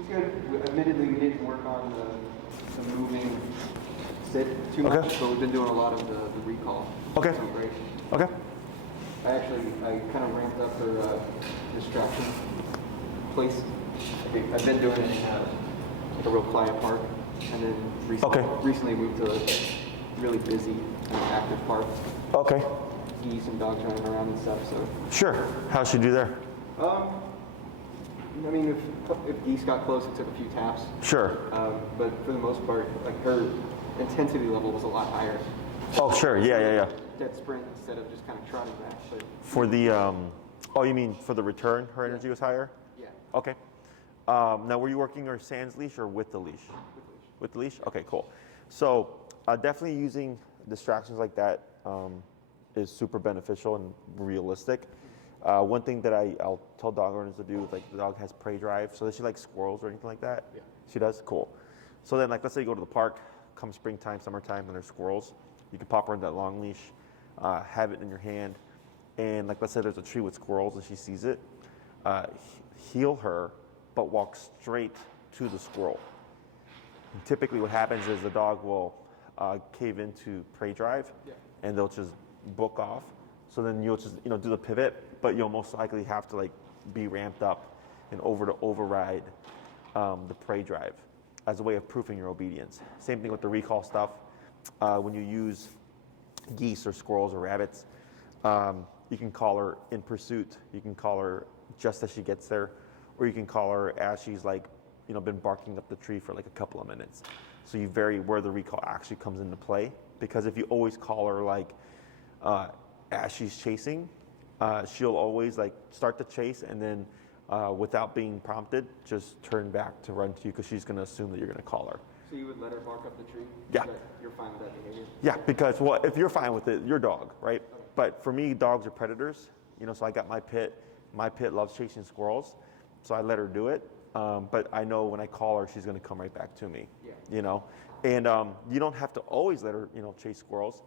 She's good. Admittedly, we didn't work on the moving sit too much, but we've been doing a lot of the recall. Okay. So great. Okay. I kind of ramped up her distraction place. I've been doing it in like a real quiet park, and then recently moved to a really busy and active park. Okay. Geese and dogs running around and stuff. So. Sure. How'd she do there? I mean, if geese got close, it took a few taps. Sure. But for the most part, like her intensity level was a lot higher. Oh, sure. Yeah. Dead sprint instead of just kind of trotting back. But for the, oh, you mean for the return, her energy was higher? Yeah. Okay. Now, were you working her sans leash or with the leash? With the leash. With the leash? Okay, cool. So definitely using distractions like that is super beneficial and realistic. One thing that I'll tell dog owners to do is, like, the dog has prey drive. So does she like squirrels or anything like that? Yeah. She does? Cool. So then, like, let's say you go to the park, come springtime, summertime, and there's squirrels. You can pop her in that long leash, have it in your hand, and, like, let's say there's a tree with squirrels and she sees it, heel her, but walk straight to the squirrel. And typically what happens is the dog will cave into prey drive, and they'll just book off. So then you'll just, do the pivot, but you'll most likely have to, like, be ramped up and override the prey drive as a way of proofing your obedience. Same thing with the recall stuff. When you use geese or squirrels or rabbits, you can call her in pursuit. You can call her just as she gets there, or you can call her as she's, like, been barking up the tree for like a couple of minutes. So you vary where the recall actually comes into play, because if you always call her, like, as she's chasing, she'll always, like, start to chase and then without being prompted just turn back to run to you, because she's going to assume that you're going to call her. So you would let her bark up the tree? Yeah. You're fine with that behavior? Yeah, because, well, if you're fine with it, your dog, right? Okay. But for me, dogs are predators. So I got my pit. My pit loves chasing squirrels, so I let her do it. But I know when I call her, she's going to come right back to me. Yeah. And you don't have to always let her, chase squirrels.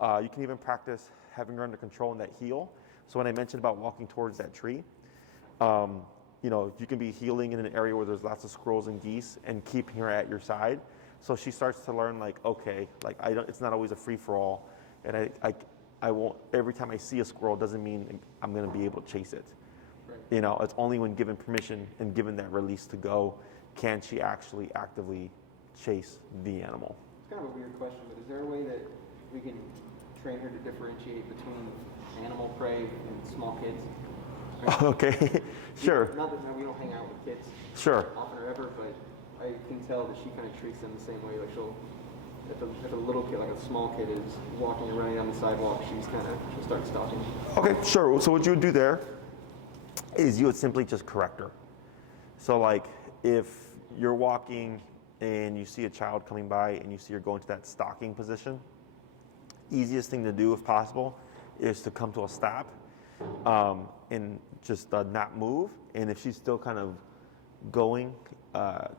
You can even practice having her under control in that heel. So when I mentioned about walking towards that tree, you can be heeling in an area where there's lots of squirrels and geese and keeping her at your side. So she starts to learn, like, okay, like, it's not always a free for all, and I won't, every time I see a squirrel doesn't mean I'm going to be able to chase it. Right. It's only when given permission and given that release to go can she actually actively chase the animal. It's kind of a weird question, but is there a way that we can train her to differentiate between animal prey and small kids? Right? Okay, sure. Not that we don't hang out with kids Sure. often or ever, but I can tell that she kind of treats them the same way. Like, if a little kid, like a small kid, is walking and running on the sidewalk, she'll start stalking. Okay, sure. So what you would do there is you would simply just correct her. So, like, if you're walking and you see a child coming by and you see her go into that stalking position, easiest thing to do, if possible, is to come to a stop and just not move. And if she's still kind of going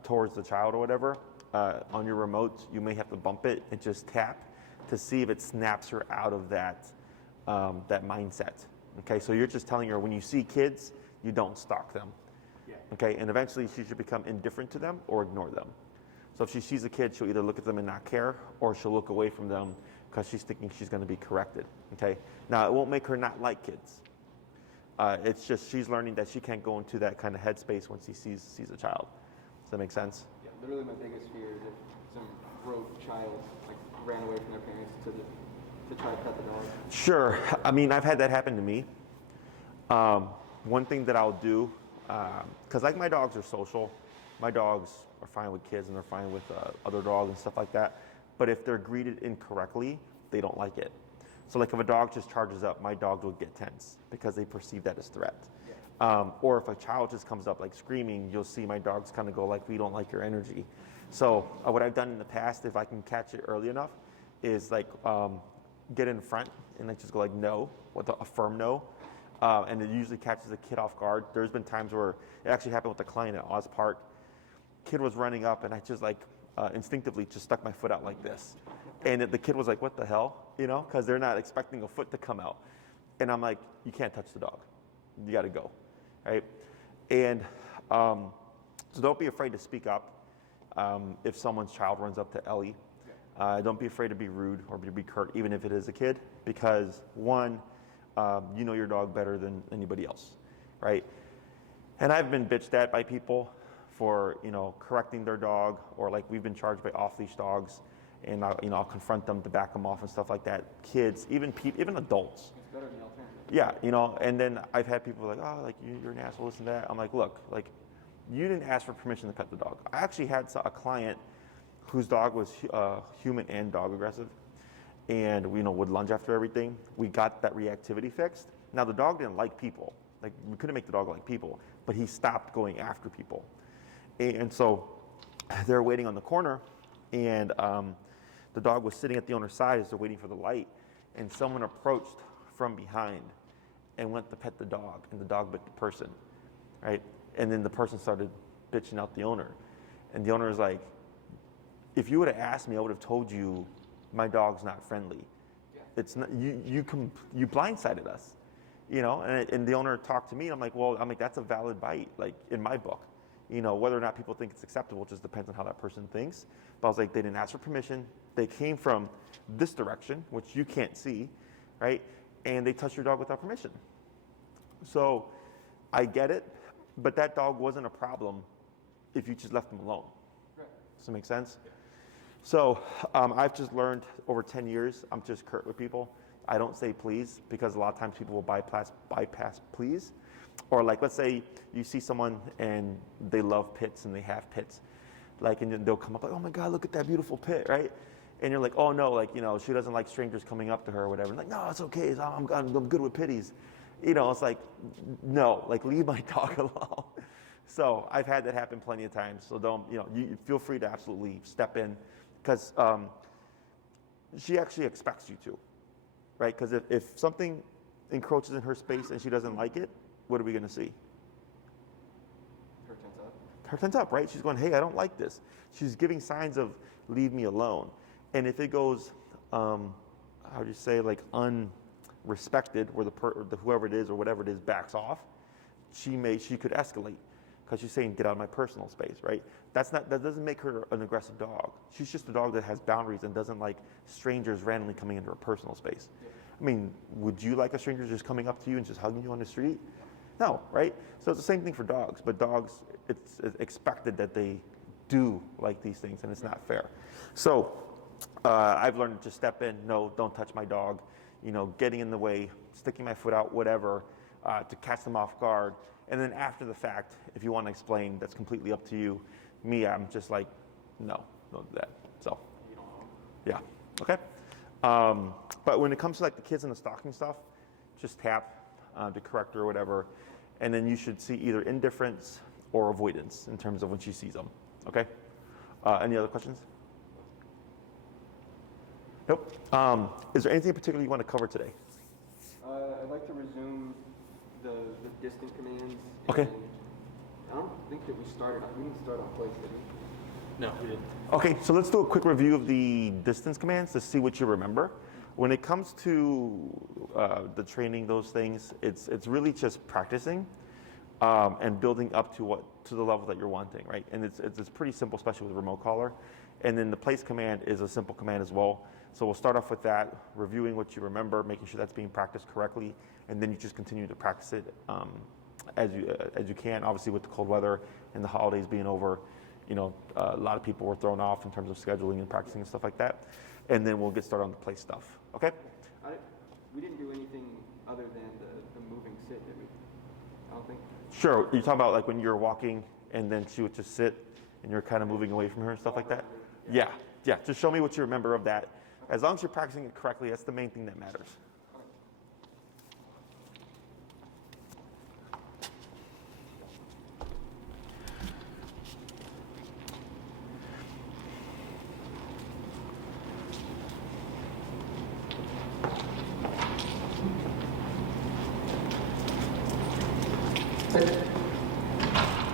towards the child or whatever, on your remote, you may have to bump it and just tap to see if it snaps her out of that mindset. Okay, so you're just telling her, when you see kids, you don't stalk them. Yeah. Okay, and eventually she should become indifferent to them or ignore them. So if she sees a kid, she'll either look at them and not care, or she'll look away from them because she's thinking she's going to be corrected. Okay, now it won't make her not like kids. It's just she's learning that she can't go into that kind of headspace when she sees a child. Does that make sense? Yeah, literally my biggest fear is if some rogue child, like, ran away from their parents to try to pet the dog. Sure. I mean, I've had that happen to me. One thing that I'll do, because, like, my dogs are social. My dogs are fine with kids and they're fine with other dogs and stuff like that. But if they're greeted incorrectly, they don't like it. So, like, if a dog just charges up, my dogs will get tense because they perceive that as threat. Yeah. Or if a child just comes up, like, screaming, you'll see my dogs kind of go, like, we don't like your energy. So what I've done in the past, if I can catch it early enough, is, like, get in front and I just go, like, no, with a firm no. And it usually catches the kid off guard. There's been times where it actually happened with a client at Oz Park. Kid was running up and I just, like, instinctively just stuck my foot out like this. And the kid was like, what the hell? Because they're not expecting a foot to come out. And I'm like, you can't touch the dog. You got to go, right? And So don't be afraid to speak up if someone's child runs up to Ellie. Don't be afraid to be rude or to be curt, even if it is a kid, because one, you know your dog better than anybody else, right? And I've been bitched at by people for, correcting their dog, or like we've been charged by off-leash dogs, and I'll confront them to back them off and stuff like that. Kids, even adults. It's better than the alternative. Yeah, and then I've had people like, oh, like you're an asshole, this and that. I'm like, look, like you didn't ask for permission to pet the dog. I actually had a client whose dog was human and dog aggressive, and would lunge after everything. We got that reactivity fixed. Now the dog didn't like people. Like we couldn't make the dog like people, but he stopped going after people. And so they're waiting on the corner, and the dog was sitting at the owner's side as they're waiting for the light, and someone approached from behind and went to pet the dog, and the dog bit the person, right? And then the person started bitching out the owner, and the owner was like, if you would have asked me, I would have told you my dog's not friendly. Yeah. It's not, you blindsided us, and the owner talked to me, and I'm like, that's a valid bite, like in my book. Whether or not people think it's acceptable just depends on how that person thinks. But I was like, they didn't ask for permission. They came from this direction, which you can't see, right? And they touched your dog without permission. So I get it, but that dog wasn't a problem if you just left him alone. Right. Does that make sense? Yeah. So I've just learned over 10 years, I'm just curt with people. I don't say please, because a lot of times people will bypass please. Or like, let's say you see someone and they love pits and they have pits. Like, and they'll come up like, oh my God, look at that beautiful pit, right? And you're like, oh no, like, she doesn't like strangers coming up to her or whatever. And like, no, it's okay, I'm good with pitties. It's like, no, like leave my dog alone. So I've had that happen plenty of times. So don't, you feel free to absolutely step in, because she actually expects you to, right? Because if something encroaches in her space and she doesn't like it, what are we going to see? Her tense up. Her tense up, right? She's going, hey, I don't like this. She's giving signs of leave me alone. And if it goes, how do you say, like unrespected, where whoever it is or whatever it is backs off, she could escalate, because she's saying get out of my personal space, right? That doesn't make her an aggressive dog. She's just a dog that has boundaries and doesn't like strangers randomly coming into her personal space. Yeah. I mean, would you like a stranger just coming up to you and just hugging you on the street? No, right? So it's the same thing for dogs, but dogs, it's expected that they do like these things, and it's not fair. So I've learned to just step in, no, don't touch my dog, getting in the way, sticking my foot out, whatever, to catch them off guard. And then after the fact, if you want to explain, that's completely up to you. Me, I'm just like, no, don't do that. So, yeah, okay. But when it comes to like the kids and the stalking stuff, just tap to correct her or whatever, and then you should see either indifference or avoidance in terms of when she sees them. Okay. Any other questions? Nope. Is there anything in particular you want to cover today? I'd like to resume the distant commands. Okay. I don't think that we didn't start on place, did we? No, we didn't. Okay, so let's do a quick review of the distance commands to see what you remember. When it comes to the training, those things, it's really just practicing and building up to the level that you're wanting, right? And it's pretty simple, especially with a remote collar. And then the place command is a simple command as well. So we'll start off with that, reviewing what you remember, making sure that's being practiced correctly, and then you just continue to practice it as you can. Obviously, with the cold weather and the holidays being over, a lot of people were thrown off in terms of scheduling and practicing and stuff like that. And then we'll get started on the play stuff. Okay? We didn't do anything other than the moving sit, did we? I don't think. Sure. You're talking about like when you're walking and then she would just sit and you're kind of moving away from her and stuff like that? Yeah. Just show me what you remember of that. As long as you're practicing it correctly, that's the main thing that matters.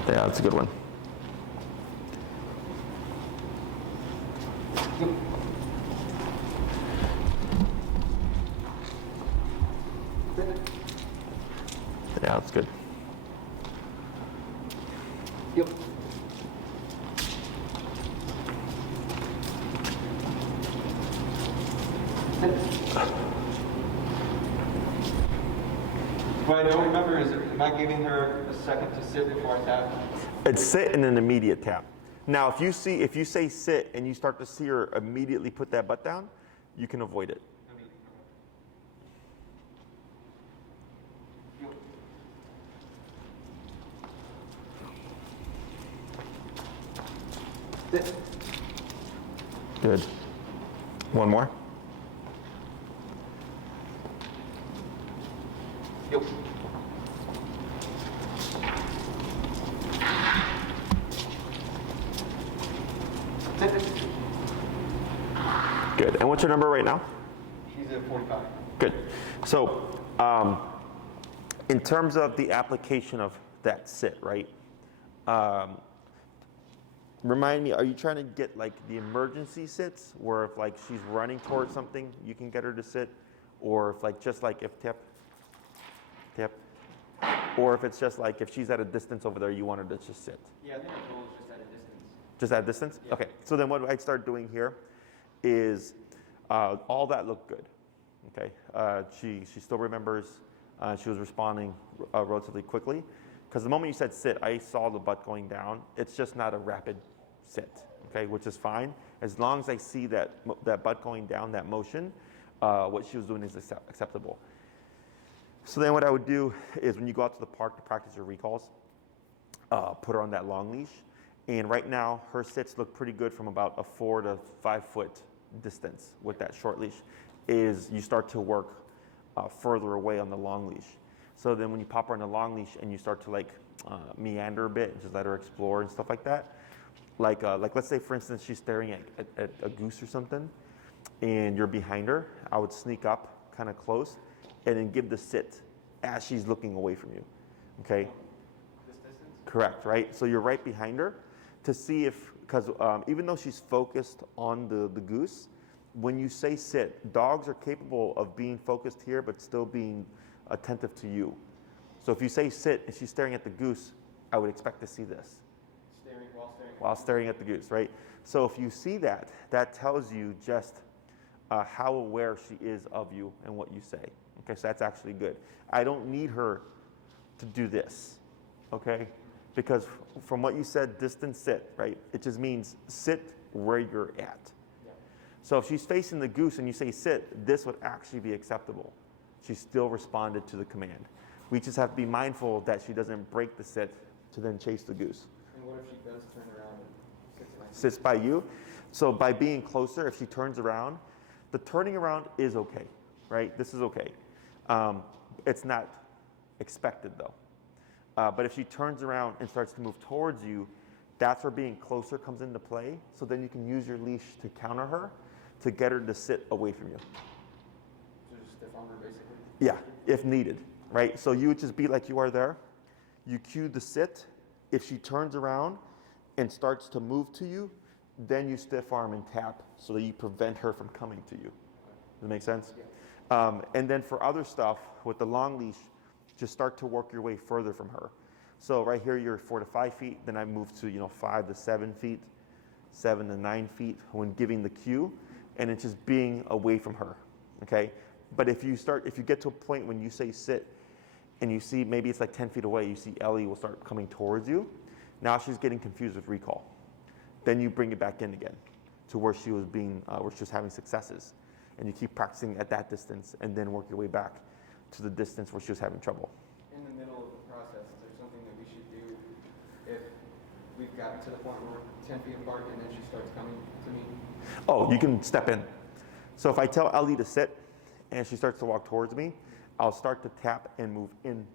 Yeah, that's a good one. Yeah, that's good. Yep. What I don't remember is, am I giving her a second to sit before I tap? It's sit and an immediate tap. Now, if you say sit and you start to see her immediately put that butt down, you can avoid it. Sit. Good. One more. Yep. Sit. Good. And what's your number right now? She's at 45. Good. So, in terms of the application of that sit, right? Remind me, are you trying to get like the emergency sits where if like she's running towards something, you can get her to sit? Or if like just like if tap, or if it's just like if she's at a distance over there, you want her to just sit? Yeah, I think our goal is just at a distance. Just at a distance? Yeah. Okay, so then what I'd start doing here is all that looked good, okay? She still remembers, she was responding relatively quickly. Because the moment you said sit, I saw the butt going down. It's just not a rapid sit, okay, which is fine. As long as I see that butt going down, that motion, what she was doing is acceptable. So then what I would do is when you go out to the park to practice your recalls, put her on that long leash. And right now, her sits look pretty good from about a 4 to 5 foot distance with that short leash. Is you start to work further away on the long leash. So then when you pop her on the long leash and you start to like meander a bit and just let her explore and stuff like that, like let's say for instance she's staring at a goose or something and you're behind her, I would sneak up kind of close and then give the sit as she's looking away from you, okay? This distance? Correct, right? So you're right behind her to see if, because even though she's focused on the goose, when you say sit, dogs are capable of being focused here but still being attentive to you. So if you say sit and she's staring at the goose, I would expect to see this. While staring at the goose, right? So if you see that, that tells you just how aware she is of you and what you say. Okay, so that's actually good. I don't need her to do this, okay? Because from what you said, distance sit, right? It just means sit where you're at. Yeah. So if she's facing the goose and you say sit, this would actually be acceptable. She still responded to the command. We just have to be mindful that she doesn't break the sit to then chase the goose. And what if she does turn around and sits by you? So by being closer, if she turns around, the turning around is okay, right? This is okay. It's not expected though. But if she turns around and starts to move towards you, that's where being closer comes into play. So then you can use your leash to counter her to get her to sit away from you. Yeah, if needed, right? So you would just be like you are there. You cue the sit. If she turns around and starts to move to you, then you stiff arm and tap so that you prevent her from coming to you. Does that make sense? Yeah. And then for other stuff, with the long leash, just start to work your way further from her. So right here, you're 4 to 5 feet. Then I move to 5 to 7 feet, 7 to 9 feet when giving the cue, and it's just being away from her. Okay. But if you get to a point when you say sit and you see maybe it's like 10 feet away, you see Ellie will start coming towards you. Now she's getting confused with recall. Then you bring it back in again to where she was having successes. And you keep practicing at that distance and then work your way back to the distance where she was having trouble. In the middle of the process, is there something that we should do if we've gotten to the point where we're 10 feet apart and then she starts coming to me? Oh, you can step in. So if I tell Ellie to sit, and she starts to walk towards me, I'll start to tap and move in,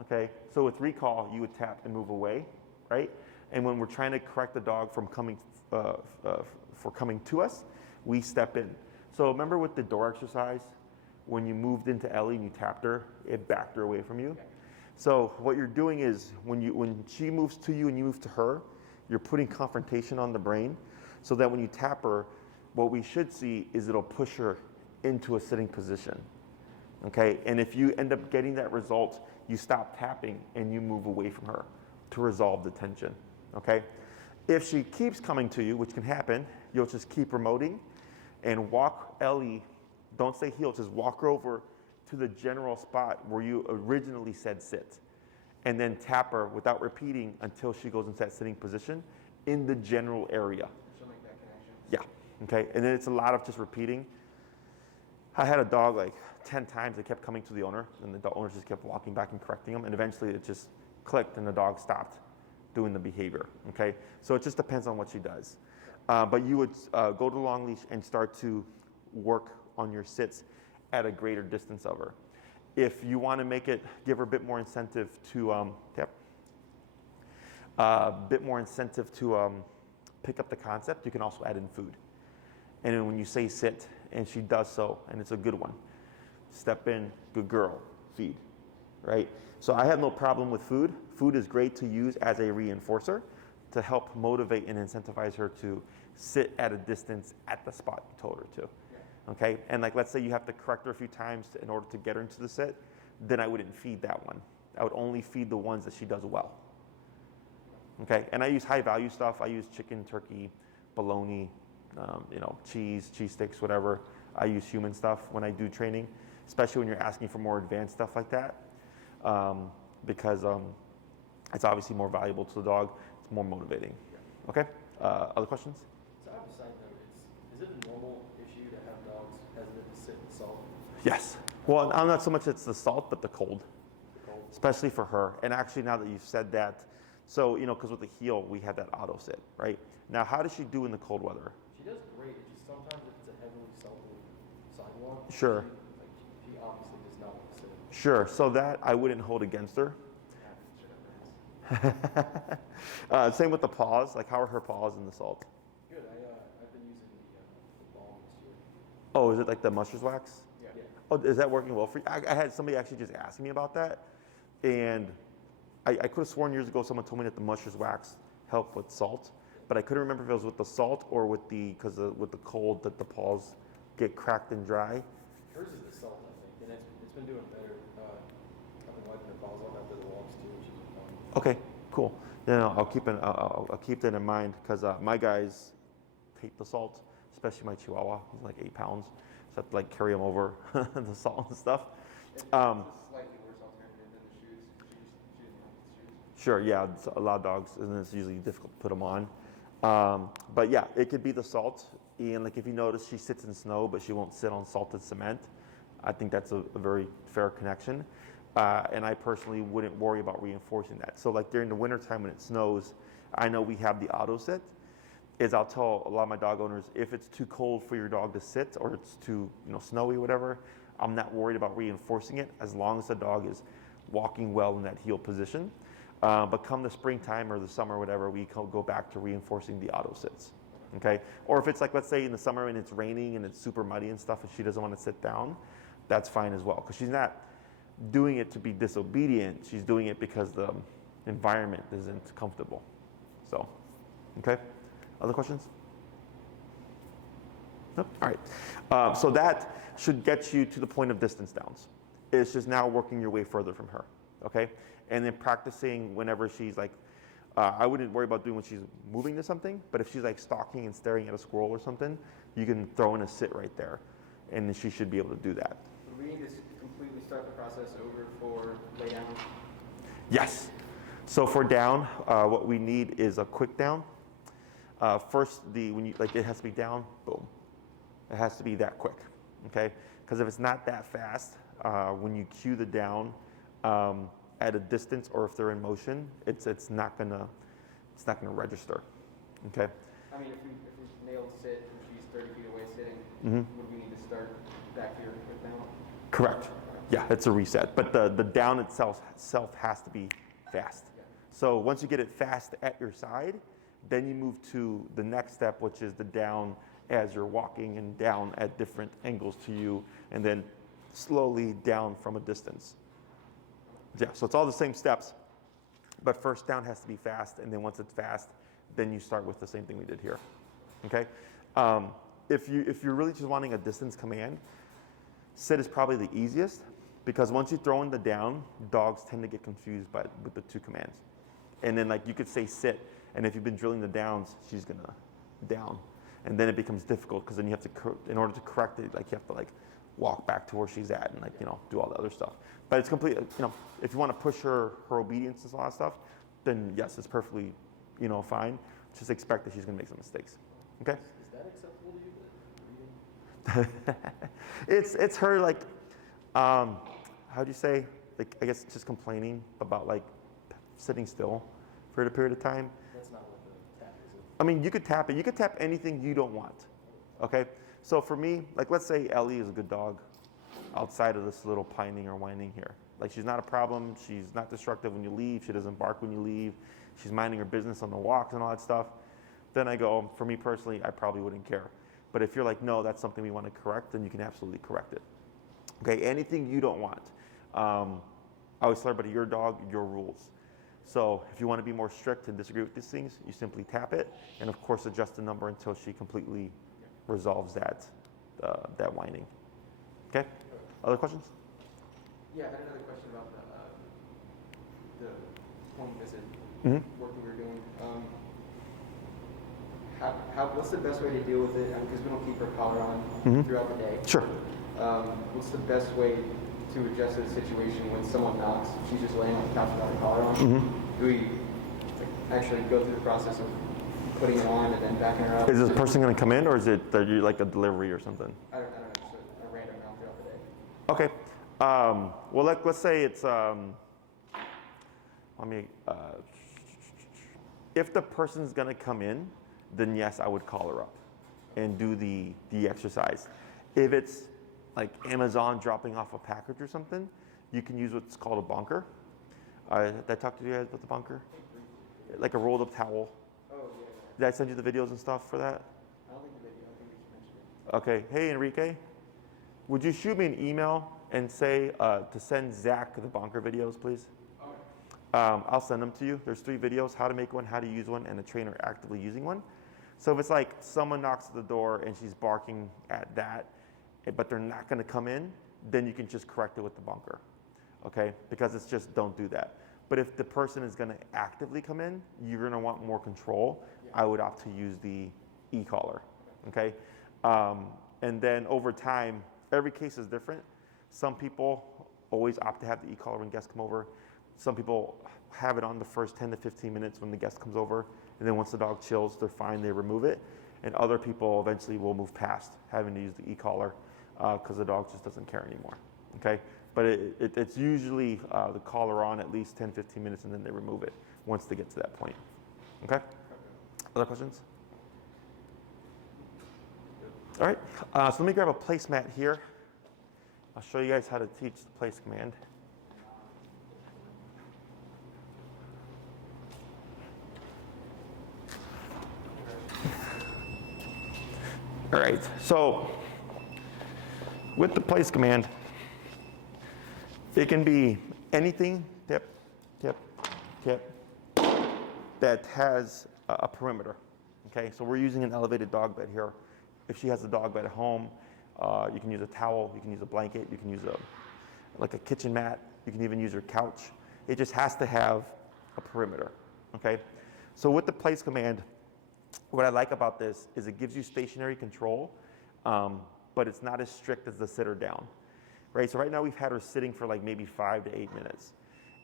okay? So with recall, you would tap and move away, right? And when we're trying to correct the dog from coming to us, we step in. So remember with the door exercise, when you moved into Ellie and you tapped her, it backed her away from you. Okay. So what you're doing is when she moves to you and you move to her, you're putting confrontation on the brain so that when you tap her, what we should see is it'll push her into a sitting position, okay? And if you end up getting that result, you stop tapping and you move away from her to resolve the tension, okay? If she keeps coming to you, which can happen, you'll just keep remoting and walk Ellie, don't say heel, just walk her over to the general spot where you originally said sit. And then tap her without repeating until she goes into that sitting position in the general area. She'll make that connection. Yeah, okay. And then it's a lot of just repeating. I had a dog like 10 times, they kept coming to the owner, and the owner just kept walking back and correcting them, and eventually it just clicked and the dog stopped doing the behavior, okay? So it just depends on what she does. But you would go to the long leash and start to work on your sits at a greater distance of her. If you want to make it, give her a bit more incentive to, pick up the concept, you can also add in food. And then when you say sit, and she does so, and it's a good one, step in, good girl, feed, right? So I have no problem with food. Food is great to use as a reinforcer to help motivate and incentivize her to sit at a distance at the spot you told her to. Okay, and like let's say you have to correct her a few times in order to get her into the sit, then I wouldn't feed that one. I would only feed the ones that she does well. Okay, and I use high value stuff. I use chicken, turkey, bologna, cheese sticks, whatever. I use human stuff when I do training, especially when you're asking for more advanced stuff like that, because it's obviously more valuable to the dog. It's more motivating. Okay, other questions? So I have a side note. Is it a normal issue to have dogs hesitant to sit in salt? Yes. Well, not so much it's the salt, but the cold. Especially for her. And actually, now that you've said that, so, because with the heel, we have that auto sit, right? Now, how does she do in the cold weather? She does great. It's just sometimes if it's a heavily salted sidewalk, Sure. she obviously does not want to sit. Sure. So that I wouldn't hold against her. Same with the paws. Like, how are her paws in the salt? Good. I've been using the balm this year. Oh, is it like the mushrooms wax? Yeah. Oh, is that working well for you? I had somebody actually just asking me about that, and I could have sworn years ago someone told me that the mushrooms wax helped with salt, but I couldn't remember if it was with the salt or with with the cold that the paws get cracked and dry. Hers is the salt, I think, and it's been doing better. I've been wiping her paws off after the walks too, and she's been fine. Okay, cool. Then I'll keep that in mind because my guys hate the salt, especially my Chihuahua. He's like 8 pounds, so I have to like carry him over the salt and stuff. It's a slightly worse alternative than the shoes. She doesn't like the shoes. Sure, yeah, it's a lot of dogs, and it's usually difficult to put them on. But yeah, it could be the salt. And like if you notice, she sits in snow, but she won't sit on salted cement. I think that's a very fair connection. And I personally wouldn't worry about reinforcing that. So like during the wintertime when it snows, I know we have the auto sit. I'll tell a lot of my dog owners, if it's too cold for your dog to sit or it's too snowy, whatever, I'm not worried about reinforcing it as long as the dog is walking well in that heel position. But come the springtime or the summer, whatever, we go back to reinforcing the auto sits. Okay? Or if it's like, let's say in the summer and it's raining and it's super muddy and stuff and she doesn't want to sit down, that's fine as well. Because she's not doing it to be disobedient. She's doing it because the environment isn't comfortable. So, okay? Other questions? No? All right. So that should get you to the point of distance downs. It's just now working your way further from her. Okay? And then practicing whenever she's like, I wouldn't worry about doing when she's moving to something, but if she's like stalking and staring at a squirrel or something, you can throw in a sit right there, and she should be able to do that. Would we need to completely start the process over for lay down? Yes. So for down, what we need is a quick down. First, it has to be down, boom. It has to be that quick, okay? Because if it's not that fast, when you cue the down, at a distance or if they're in motion, it's not gonna register. Okay. I mean, if we nailed sit and she's 30 feet away sitting, would we need to start back here with down? Correct. Yeah, it's a reset. But the down itself has to be fast. Yeah. So once you get it fast at your side, then you move to the next step, which is the down as you're walking and down at different angles to you, and then slowly down from a distance. Yeah, so it's all the same steps, but first down has to be fast, and then once it's fast, then you start with the same thing we did here. Okay? If you're really just wanting a distance command, sit is probably the easiest, because once you throw in the down, dogs tend to get confused with the two commands. And then like you could say sit, and if you've been drilling the downs, she's gonna down. And then it becomes difficult, because then you have to, in order to correct it, like you have to like walk back to where she's at and like, do all the other stuff. But it's completely, if you want to push her obedience and all that stuff, then yes, it's perfectly, fine. Just expect that she's going to make some mistakes. Okay? Is that acceptable to you, reading? It's her like, how do you say, like, I guess just complaining about like sitting still for a period of time. That's not what the tap is. I mean, you could tap it. You could tap anything you don't want. Okay? So for me, like let's say Ellie is a good dog outside of this little pining or whining here. Like she's not a problem. She's not destructive when you leave. She doesn't bark when you leave. She's minding her business on the walks and all that stuff. Then I go, for me personally, I probably wouldn't care. But if you're like, no, that's something we want to correct, then you can absolutely correct it. Okay, anything you don't want. I always tell everybody, your dog, your rules. So if you want to be more strict and disagree with these things, you simply tap it, and of course adjust the number until she completely resolves that whining. Okay, other questions? Yeah, I had another question about the home visit work that we were doing. What's the best way to deal with it? Because we don't keep our collar on throughout the day. Sure. What's the best way to adjust to the situation when someone knocks? She's just laying on the couch without a collar on. Do we actually go through the process of putting it on and then backing her up? Is this person going to come in, or is it like a delivery or something? I don't know, just a random amount throughout the day. Okay. Well, let's say it's if the person's going to come in, then yes, I would call her up and do the exercise. If it's like Amazon dropping off a package or something, you can use what's called a bonker. Did I talk to you guys about the bonker? Like a rolled up towel. Oh, yeah. Did I send you the videos and stuff for that? I don't think the video, I think we just mentioned it. Okay. Hey, Enrique, would you shoot me an email and say to send Zach the bonker videos, please? I'll send them to you. There's 3 videos: how to make one, how to use one, and a trainer actively using one. So if it's like someone knocks at the door and she's barking at that, but they're not going to come in, then you can just correct it with the bunker, okay? Because it's just don't do that. But if the person is going to actively come in, you're going to want more control. I would opt to use the e-collar, okay? And then over time, every case is different. Some people always opt to have the e-collar when guests come over. Some people have it on the first 10 to 15 minutes when the guest comes over, and then once the dog chills, they're fine, they remove it. And other people eventually will move past having to use the e-collar because the dog just doesn't care anymore, okay? But it's usually the collar on at least 10, 15 minutes, and then they remove it once they get to that point, okay? Other questions? All right, so let me grab a placemat here. I'll show you guys how to teach the place command. All right, so with the place command, it can be anything that has a perimeter, okay? So we're using an elevated dog bed here. If she has a dog bed at home, you can use a towel, you can use a blanket, you can use like a kitchen mat, you can even use your couch. It just has to have a perimeter, okay? So with the place command, what I like about this is it gives you stationary control, but it's not as strict as the sitter down, right? So right now we've had her sitting for like maybe 5 to 8 minutes,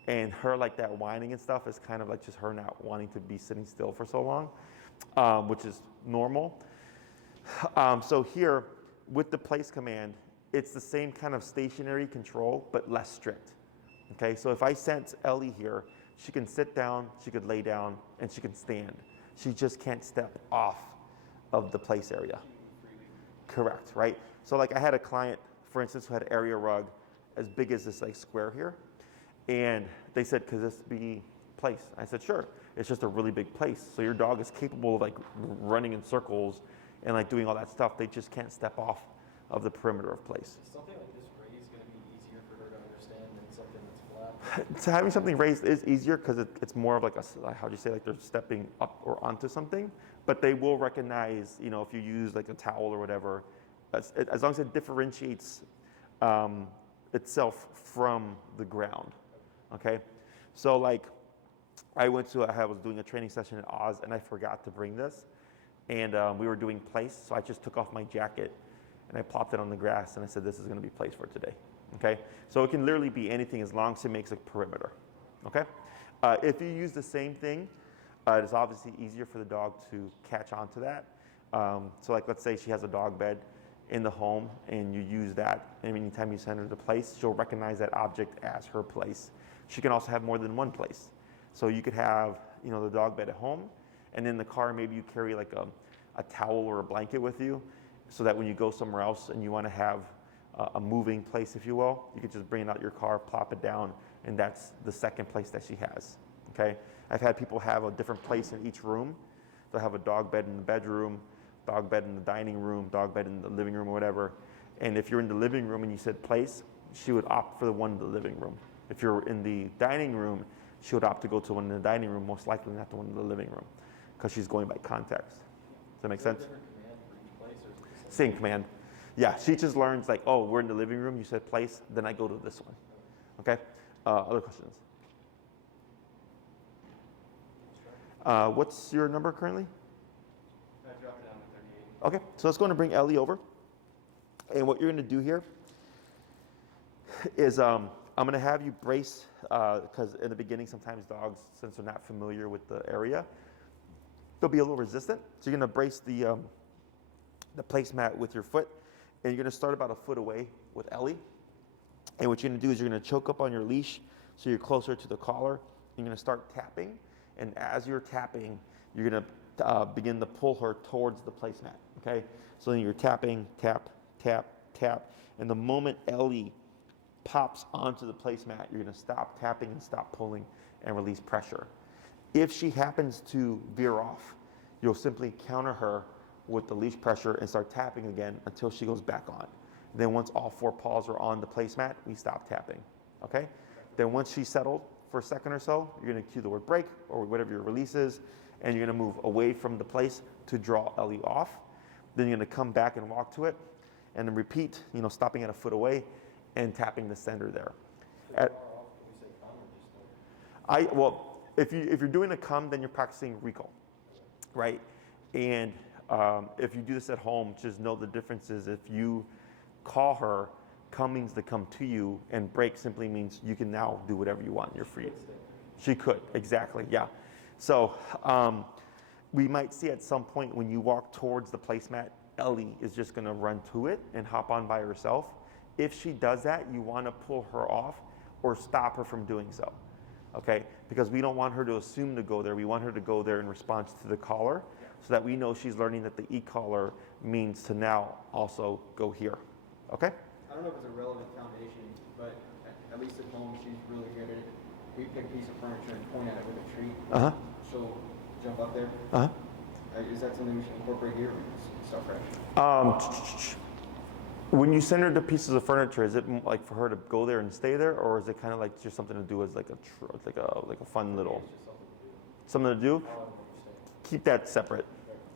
and her like that whining and stuff is kind of like just her not wanting to be sitting still for so long, which is normal. So here with the place command, it's the same kind of stationary control, but less strict, okay? So if I sent Ellie here, she can sit down, she could lay down, and she can stand. She just can't step off of the place area. Correct, right? So like I had a client, for instance, who had an area rug as big as this like square here. And they said, could this be place? I said, sure. It's just a really big place. So your dog is capable of like running in circles and like doing all that stuff. They just can't step off of the perimeter of place. Is something like this raised going to be easier for her to understand than something that's flat? So having something raised is easier because it's more of like how do you say, like they're stepping up or onto something, but they will recognize, you know, if you use like a towel or whatever, as long as it differentiates itself from the ground, okay? So like I was doing a training session at Oz and I forgot to bring this, and we were doing place, so I just took off my jacket and I plopped it on the grass, and I said, this is going to be place for today. Okay? So it can literally be anything as long as it makes a perimeter. Okay? If you use the same thing, it's obviously easier for the dog to catch on to that. So like let's say she has a dog bed in the home and you use that, and anytime you send her to place, she'll recognize that object as her place. She can also have more than one place. So you could have, you know, the dog bed at home, and in the car maybe you carry like a towel or a blanket with you, so that when you go somewhere else and you want to have a moving place, if you will, you could just bring it out your car, plop it down, and that's the second place that she has. Okay? I've had people have a different place in each room. They'll have a dog bed in the bedroom, dog bed in the dining room, dog bed in the living room, or whatever. And if you're in the living room and you said place, she would opt for the one in the living room. If you're in the dining room, she would opt to go to one in the dining room, most likely not the one in the living room, because she's going by context. Does that make sense? Is there a different command for each place, or is it the Same command. Yeah, she just learns like, oh, we're in the living room, you said place, then I go to this one. Okay? Other questions? What's your number currently? I dropped it down to 38. Okay, so let's go and bring Ellie over. And what you're going to do here is I'm going to have you brace, because in the beginning sometimes dogs, since they're not familiar with the area, they'll be a little resistant. So you're going to brace the placemat with your foot, and you're going to start about a foot away with Ellie. And what you're going to do is you're going to choke up on your leash so you're closer to the collar. You're going to start tapping, and as you're tapping, you're going to begin to pull her towards the placemat, okay? So then you're tapping, tap, tap, tap, and the moment Ellie pops onto the placemat, you're going to stop tapping and stop pulling and release pressure. If she happens to veer off, you'll simply counter her with the leash pressure and start tapping again until she goes back on. Then once all four paws are on the placemat, we stop tapping, okay? Then once she's settled for a second or so, you're going to cue the word break or whatever your release is, and you're going to move away from the place to draw Ellie off. Then you're going to come back and walk to it, and then repeat, you know, stopping at a foot away and tapping the center there. Well, if you're doing a come, then you're practicing recall, right? And if you do this at home, just know the difference is if you call her, come means to come to you, and break simply means you can now do whatever you want. You're free. She could, exactly, yeah. So we might see at some point when you walk towards the placemat, Ellie is just going to run to it and hop on by herself. If she does that, you want to pull her off or stop her from doing so, okay? Because we don't want her to assume to go there. We want her to go there in response to the collar, so that we know she's learning that the e-collar means to now also go here, okay? I don't know if it's a relevant foundation, but at least at home, she's really good at it. We pick a piece of furniture and point at it with a tree. Uh-huh. She'll jump up there. Uh-huh. Is that something we should incorporate here, or just start fresh? When you send her to pieces of furniture, is it like for her to go there and stay there, or is it kind of like just something to do as like a fun little something to do? Keep that separate,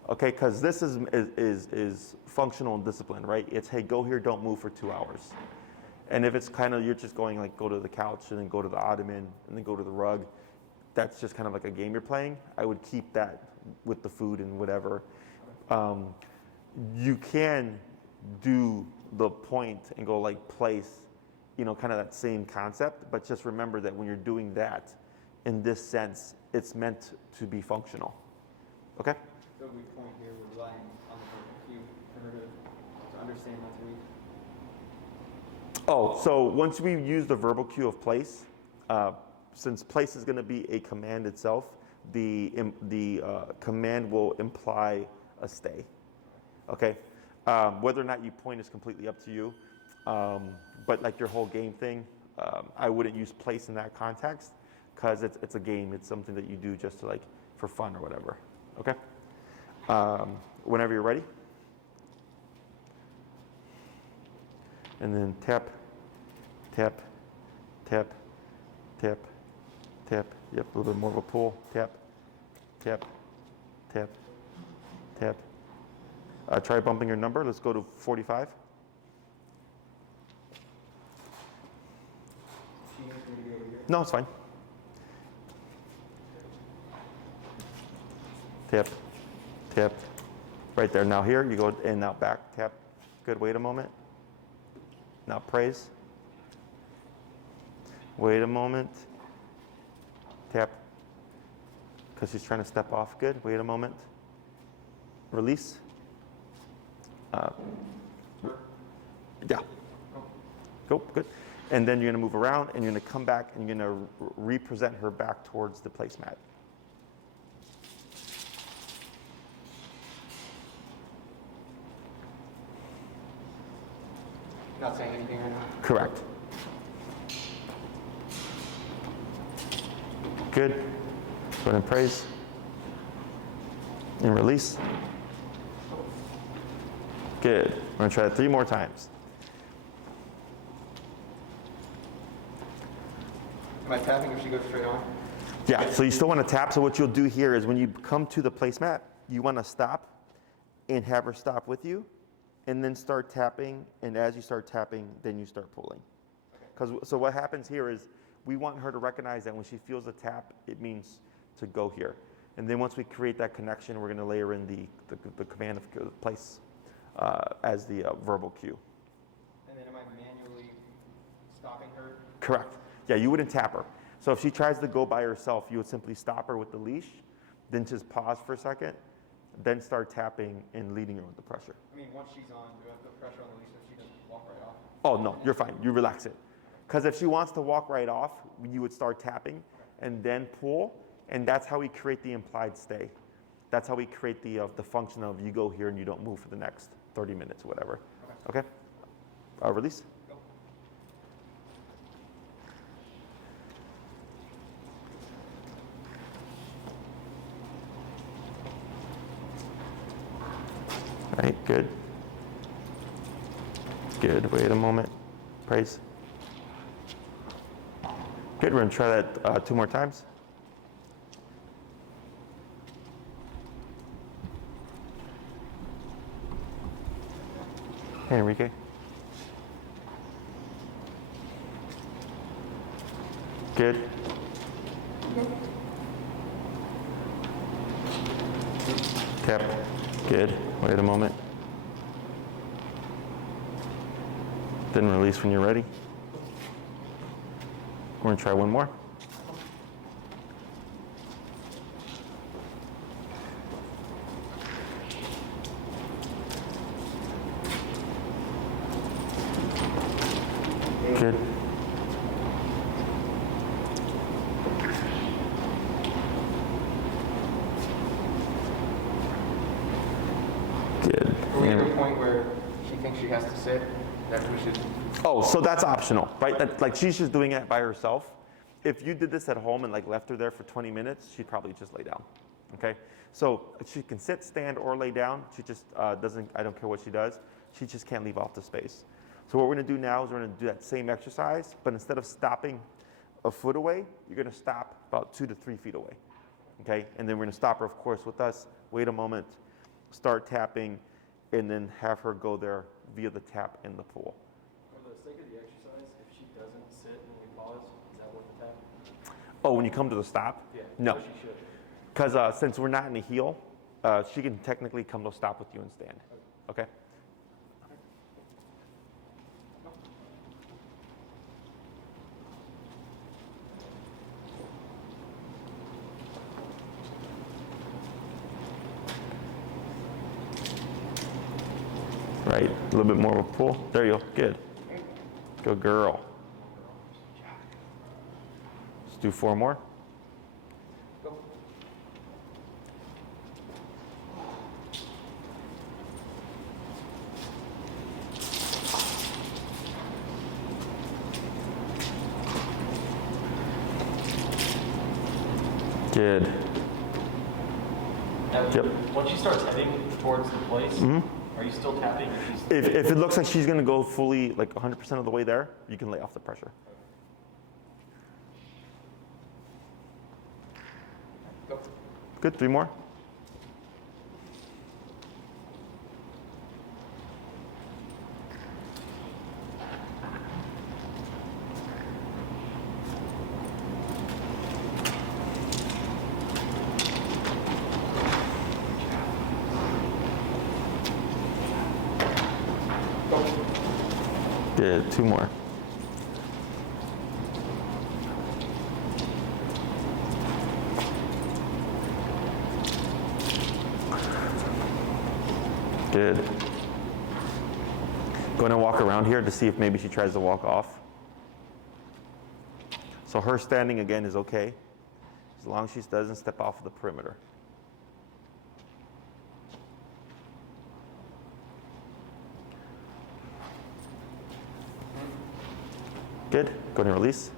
okay? Because this is functional and discipline, right? It's hey, go here, don't move for 2 hours. And if it's kind of you're just going like go to the couch and then go to the ottoman and then go to the rug, that's just kind of like a game you're playing. I would keep that with the food and whatever. You can do the point and go like place, you know, kind of that same concept, but just remember that when you're doing that, in this sense, it's meant to be functional. Okay? So we point here, we're relying on the cue for her to understand how to read. Oh, so once we use the verbal cue of place, since place is going to be a command itself, the command will imply a stay. Okay? Whether or not you point is completely up to you. But like your whole game thing, I wouldn't use place in that context because it's a game. It's something that you do just to like for fun or whatever. Okay? Whenever you're ready. And then tap, tap, tap, tap, tap. Yep, a little bit more of a pull. Tap, tap, tap, tap. Try bumping your number. Let's go to 45. No, it's fine. Tap, tap. Right there. Now here, you go in, now back, tap. Good, wait a moment. Now praise. Wait a moment. Tap. Because she's trying to step off. Good, wait a moment. Release. Yeah. Go, good. And then you're gonna move around and you're gonna come back and you're gonna represent her back towards the placemat. Not saying anything right now. Correct. Good. Go ahead and praise. And release. Good. We're going to try that 3 more times. Am I tapping if she goes straight on? Yeah, so you still want to tap. So what you'll do here is when you come to the placemat, you want to stop and have her stop with you, and then start tapping. And as you start tapping, then you start pulling. So what happens here is we want her to recognize that when she feels a tap, it means to go here. And then once we create that connection, we're going to layer in the command of place as the verbal cue. And then am I manually stopping her? Correct. Yeah, you wouldn't tap her. So if she tries to go by herself, you would simply stop her with the leash, then just pause for a second, then start tapping and leading her with the pressure. I mean, once she's on, do I have to put pressure on the leash so she doesn't walk right off? Oh, no, you're fine. You relax it. Because if she wants to walk right off, you would start tapping and then pull, and that's how we create the implied stay. That's how we create the function of you go here and you don't move for the next 30 minutes, whatever. Okay? Release. Go. Right, good. Good, wait a moment. Praise. Good, we're gonna try that 2 more times. Hey, Enrique. Good. Tap. Good. Wait a moment. Then release when you're ready. We're going to try one more. Good. Good. Are we at a point where she thinks she has to sit? That we should. Oh, so that's optional, right? Like she's just doing it by herself. If you did this at home and like left her there for 20 minutes, she'd probably just lay down. Okay? So she can sit, stand, or lay down. She just doesn't. I don't care what she does. She just can't leave off the space. So what we're going to do now is we're going to do that same exercise, but instead of stopping a foot away, you're going to stop about 2 to 3 feet away. Okay? And then we're going to stop her, of course, with us. Wait a moment. Start tapping, and then have her go there via the tap and the pull. For the sake of the exercise, if she doesn't sit and we pause, is that worth the tap? Oh, when you come to the stop? Yeah. No. So she should. Because since we're not in a heel, she can technically come to a stop with you and stand. Okay? Right, a little bit more of a pull. There you go, good. Good girl. Let's do 4 more. Go. Good. Yep. Once she starts heading towards the place, are you still tapping? If it looks like she's going to go fully, like 100% of the way there, you can lay off the pressure. Go. Good, 3 more. Good, 2 more. Good. Going to walk around here to see if maybe she tries to walk off. So her standing again is okay, as long as she doesn't step off of the perimeter. Good. Go ahead and release.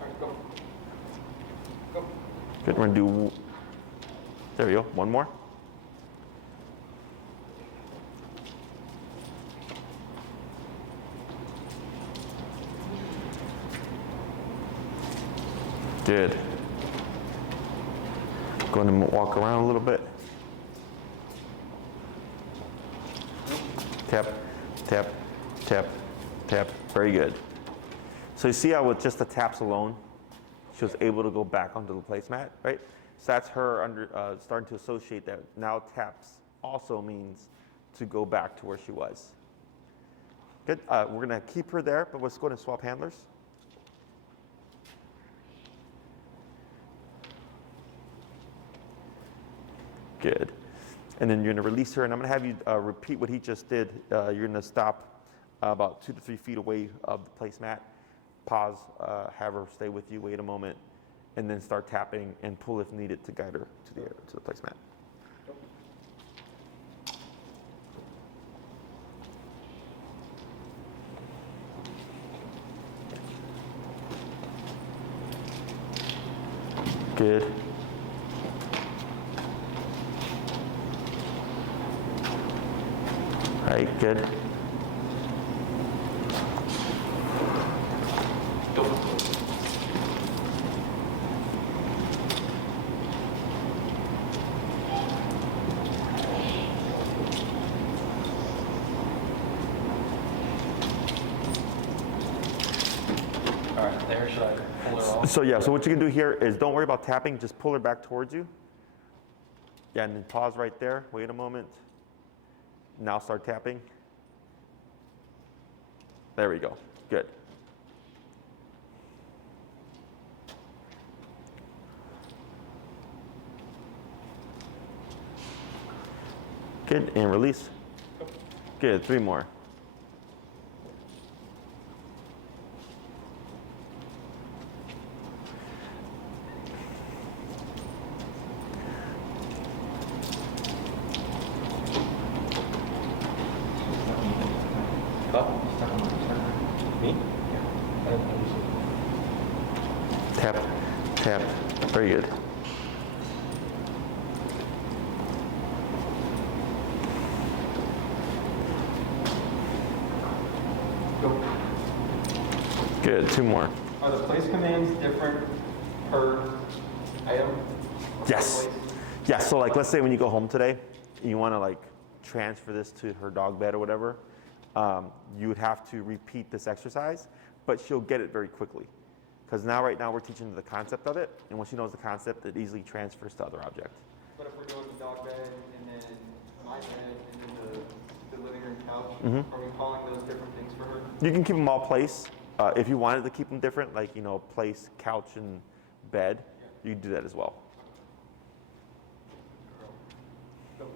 All right, go. Go. Good. We're going to do, there we go, 1 more. Good. Going to walk around a little bit. Tap, tap, tap, tap. Very good. So you see how with just the taps alone, she was able to go back onto the placemat, right? So that's her starting to associate that now taps also means to go back to where she was. Good. We're going to keep her there, but let's go ahead and swap handlers. Good. And then you're going to release her, and I'm going to have you repeat what he just did. You're going to stop about 2 to 3 feet away of the placemat. Pause, have her stay with you, wait a moment, and then start tapping and pull if needed to guide her to the placemat. Good. All right, good. All right, there, should I pull her off? So yeah, so what you can do here is don't worry about tapping, just pull her back towards you. Yeah, and then pause right there, wait a moment. Now start tapping. There we go, good. Good, and release. Good, 3 more. Me? Tap, tap, very good. Go. Good, 2 more. Are the place commands different per item? Yes. Per place? Yeah, so like let's say when you go home today, you want to like transfer this to her dog bed or whatever, you would have to repeat this exercise, but she'll get it very quickly. Because right now we're teaching her the concept of it, and when she knows the concept, it easily transfers to other objects. But if we're doing the dog bed and then my bed and then the living room couch, are we calling those different things for her? You can keep them all place. If you wanted to keep them different, like place, couch, and bed, you can do that as well. So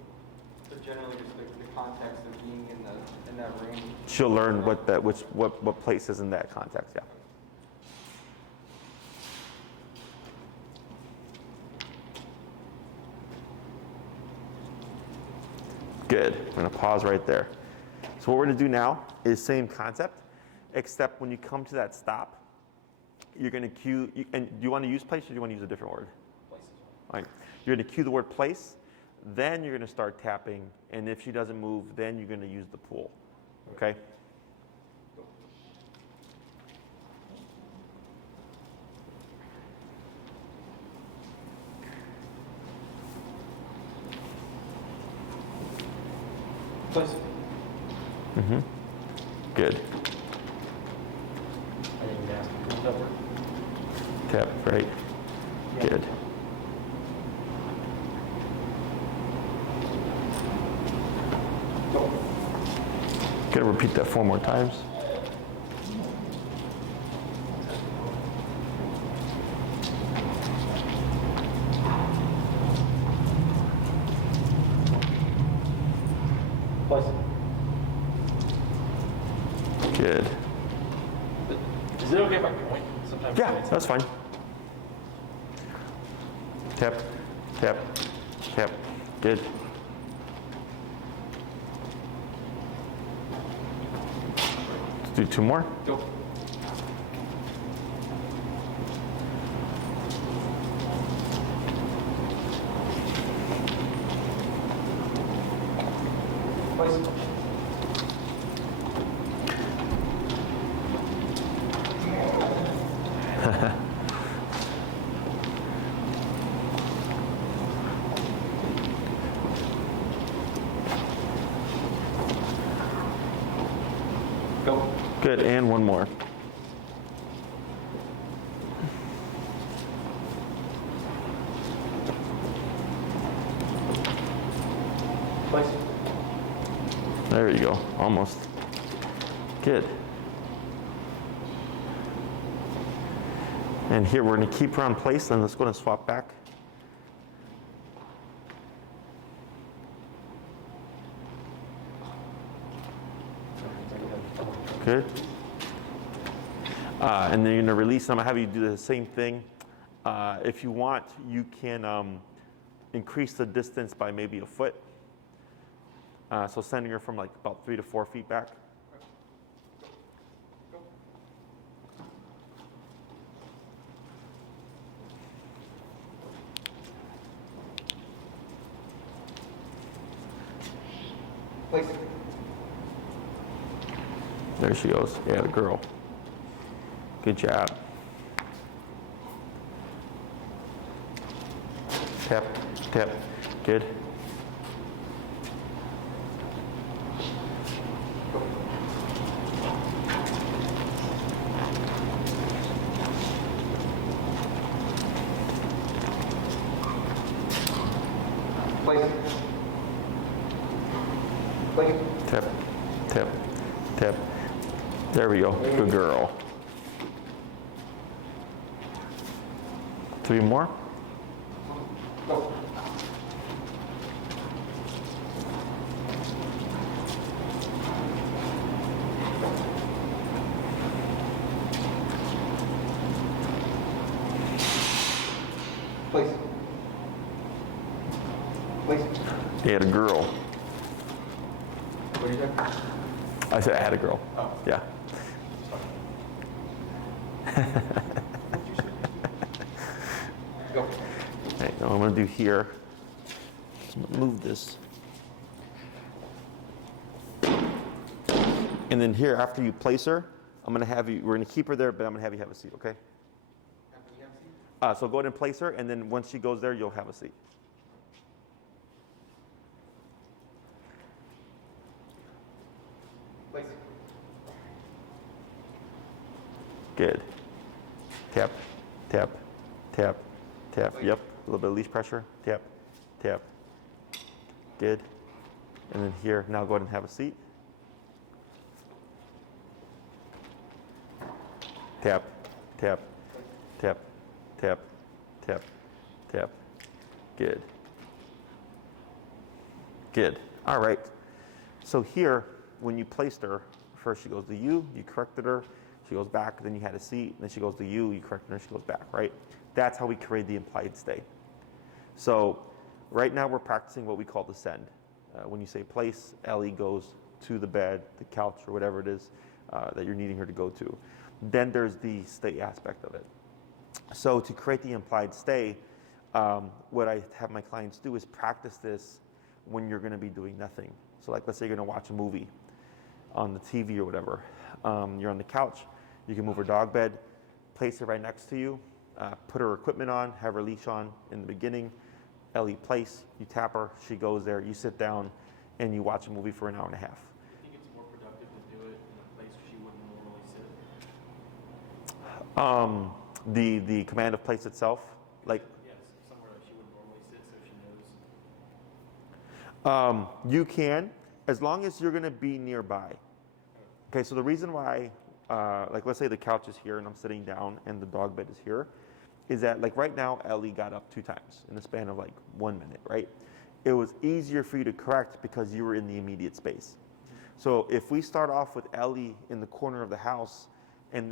generally just the context of being in that room. She'll learn what place is in that context, yeah. Good, I'm gonna pause right there. So what we're gonna do now is same concept, except when you come to that stop, you're gonna cue, and do you wanna use place or do you wanna use a different word? Place. All right, you're gonna cue the word place, then you're gonna start tapping, and if she doesn't move, then you're gonna use the pull, okay? Place. Good. I didn't ask you to cover. Tap, right. Good. Gonna repeat that 4 more times. That's fine. Tap, tap, tap. Good. Let's do 2 more. Go. Place. Go. Good, and 1 more. Place. There you go, almost. Good. And here we're going to keep her on place, then let's go and swap back. Good. And then you're going to release them. I have you do the same thing. If you want, you can increase the distance by maybe a foot. So sending her from like about 3 to 4 feet back. Place. There she goes. Yeah, the girl. Good job. Tap, tap. Good. Place. Place. Tap, tap, tap. There we go. Good girl. 3 more. Go. Place. Place. He had a girl. What did you say? I said I had a girl. Oh. Yeah. Go. Okay, now what I'm going to do here, I'm going to move this. And then here, after you place her, I'm going to have you, we're going to keep her there, but I'm going to have you have a seat, okay? So go ahead and place her, and then once she goes there, you'll have a seat. Place. Good. Tap, tap, tap, tap. Yep, a little bit of leash pressure. Tap, tap. Good. And then here, now go ahead and have a seat. Tap, tap, tap, tap, tap, tap. Good. Good. All right. So here, when you placed her, first she goes to you corrected her, she goes back, then you had a seat, then she goes to you corrected her, she goes back, right? That's how we create the implied stay. So right now we're practicing what we call the send. When you say place, Ellie goes to the bed, the couch, or whatever it is that you're needing her to go to. Then there's the stay aspect of it. So to create the implied stay, what I have my clients do is practice this when you're going to be doing nothing. So like, let's say you're going to watch a movie on the TV or whatever. You're on the couch, you can move her dog bed, place her right next to you, put her equipment on, have her leash on in the beginning. Ellie, place, you tap her, she goes there, you sit down, and you watch a movie for an hour and a half. I think it's more productive to do it in a place she wouldn't normally sit. The command of place itself, like Yes, somewhere she wouldn't normally sit, so she knows. you can, as long as you're going to be nearby. Okay, so the reason why, like let's say the couch is here and I'm sitting down and the dog bed is here, is that like right now Ellie got up 2 times in the span of like 1 minute, right? It was easier for you to correct because you were in the immediate space. So if we start off with Ellie in the corner of the house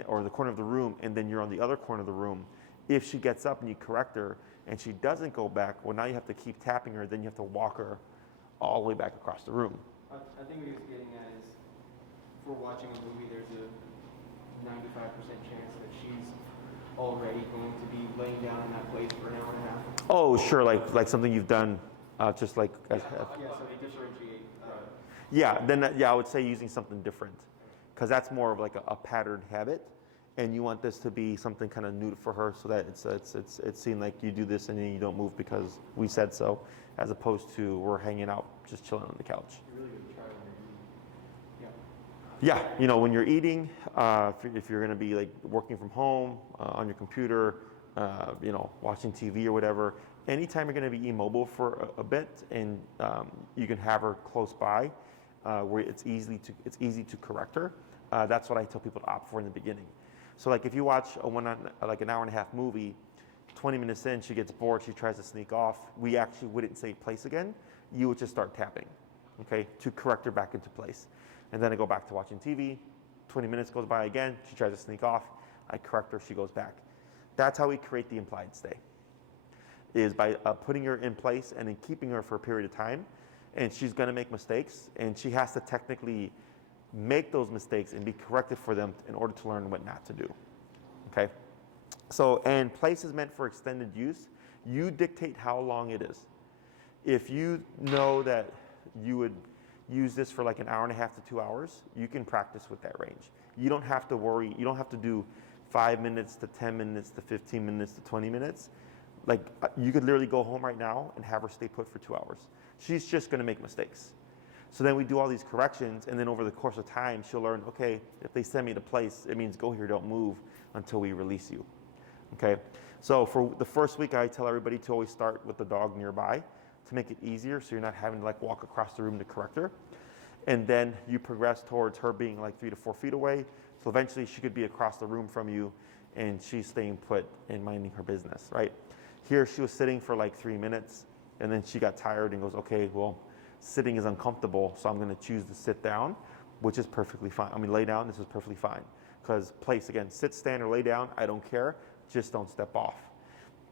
or the corner of the room, and then you're on the other corner of the room. If she gets up and you correct her and she doesn't go back, well, now you have to keep tapping her, then you have to walk her all the way back across the room. I think what he was getting at is, if we're watching a movie, there's a 95% chance that she's already going to be laying down in that place for an hour and a half. Oh, sure, like something you've done, just like. Yeah, so they differentiate. I would say using something different, because that's more of like a patterned habit, and you want this to be something kind of new for her, so that it's seen like you do this and then you don't move because we said so, as opposed to we're hanging out just chilling on the couch. You're really going to try when you're eating. Yeah. Yeah, when you're eating, if you're going to be like working from home, on your computer, watching TV or whatever, anytime you're going to be immobile for a bit, and you can have her close by, where it's easy to correct her. That's what I tell people to opt for in the beginning. So like if you watch like an hour and a half movie, 20 minutes in, she gets bored, she tries to sneak off, we actually wouldn't say place again. You would just start tapping, okay, to correct her back into place. And then I go back to watching TV, 20 minutes goes by again, she tries to sneak off, I correct her, she goes back. That's how we create the implied stay, is by putting her in place and then keeping her for a period of time. And she's gonna make mistakes, and she has to technically make those mistakes and be corrected for them in order to learn what not to do, okay? So, and place is meant for extended use. You dictate how long it is. If you know that you would use this for like an hour and a half to 2 hours, you can practice with that range. You don't have to worry, you don't have to do 5 minutes to 10 minutes to 15 minutes to 20 minutes. Like you could literally go home right now and have her stay put for 2 hours. She's just gonna make mistakes. So then we do all these corrections, and then over the course of time, she'll learn, okay, if they send me to place, it means go here, don't move until we release you, okay? So for the first week, I tell everybody to always start with the dog nearby to make it easier, so you're not having to like walk across the room to correct her. And then you progress towards her being like 3 to 4 feet away. So eventually she could be across the room from you, and she's staying put and minding her business, right? Here she was sitting for like 3 minutes, and then she got tired and goes, okay, well, sitting is uncomfortable, so I'm gonna choose to sit down, which is perfectly fine. I mean, lay down, this is perfectly fine. Because place, again, sit, stand, or lay down, I don't care, just don't step off.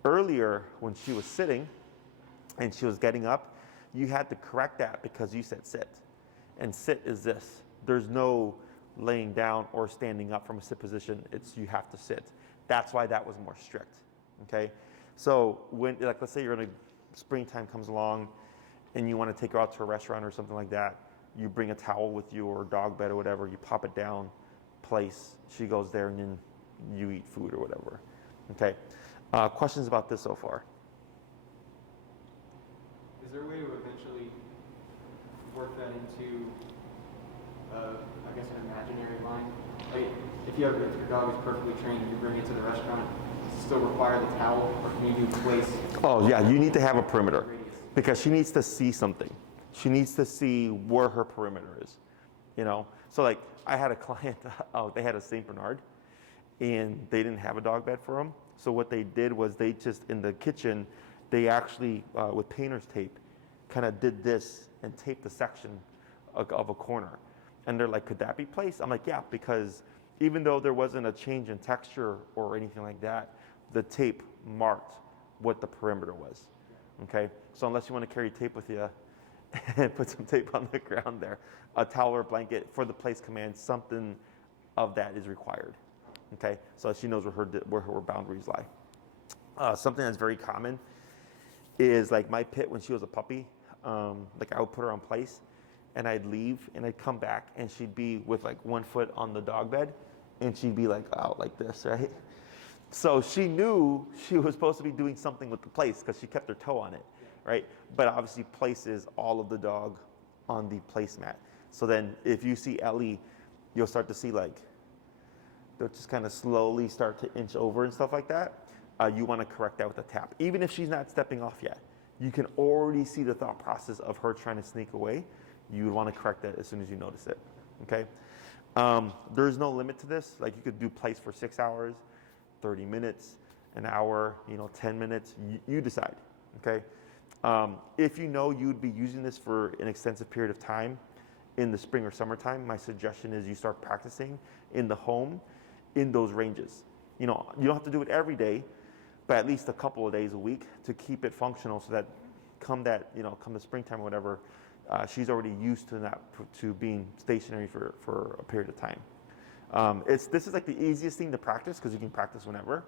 Earlier, when she was sitting and she was getting up, you had to correct that because you said sit. And sit is this. There's no laying down or standing up from a sit position, it's you have to sit. That's why that was more strict, okay? So when, like, let's say you're in a springtime comes along, and you want to take her out to a restaurant or something like that, you bring a towel with you or a dog bed or whatever, you pop it down, place, she goes there, and then you eat food or whatever. Okay. Questions about this so far? Is there a way to eventually work that into, I guess, an imaginary line? Like, if your dog is perfectly trained and you bring it to the restaurant, does it still require the towel, or can you do place? Oh yeah, you need to have a perimeter. Because she needs to see something. She needs to see where her perimeter is, So like I had a client, they had a Saint Bernard, and they didn't have a dog bed for him. So what they did was they just, in the kitchen, they actually, with painter's tape, kind of did this and taped a section of a corner. And they're like, could that be placed? I'm like, yeah, because even though there wasn't a change in texture or anything like that, the tape marked what the perimeter was. Okay, so unless you want to carry tape with you and put some tape on the ground there, a towel or blanket for the place command, something of that is required. Okay, so she knows where her boundaries lie. Something that's very common is like my Pit when she was a puppy. Like I would put her on place, and I'd leave, and I'd come back, and she'd be with like 1 foot on the dog bed, and she'd be like out like this, right? So she knew she was supposed to be doing something with the place because she kept her toe on it, right? But obviously places all of the dog on the placemat. So then if you see Ellie, you'll start to see like, they'll just kind of slowly start to inch over and stuff like that. You want to correct that with a tap. Even if she's not stepping off yet, you can already see the thought process of her trying to sneak away. You would want to correct that as soon as you notice it, okay? There's no limit to this. Like you could do place for 6 hours, 30 minutes, an hour, 10 minutes, you decide, okay? If you know you'd be using this for an extensive period of time in the spring or summertime, my suggestion is you start practicing in the home in those ranges. You know, you don't have to do it every day, but at least a couple of days a week to keep it functional so that come the springtime or whatever, she's already used to that, to being stationary for a period of time. This is like the easiest thing to practice because you can practice whenever,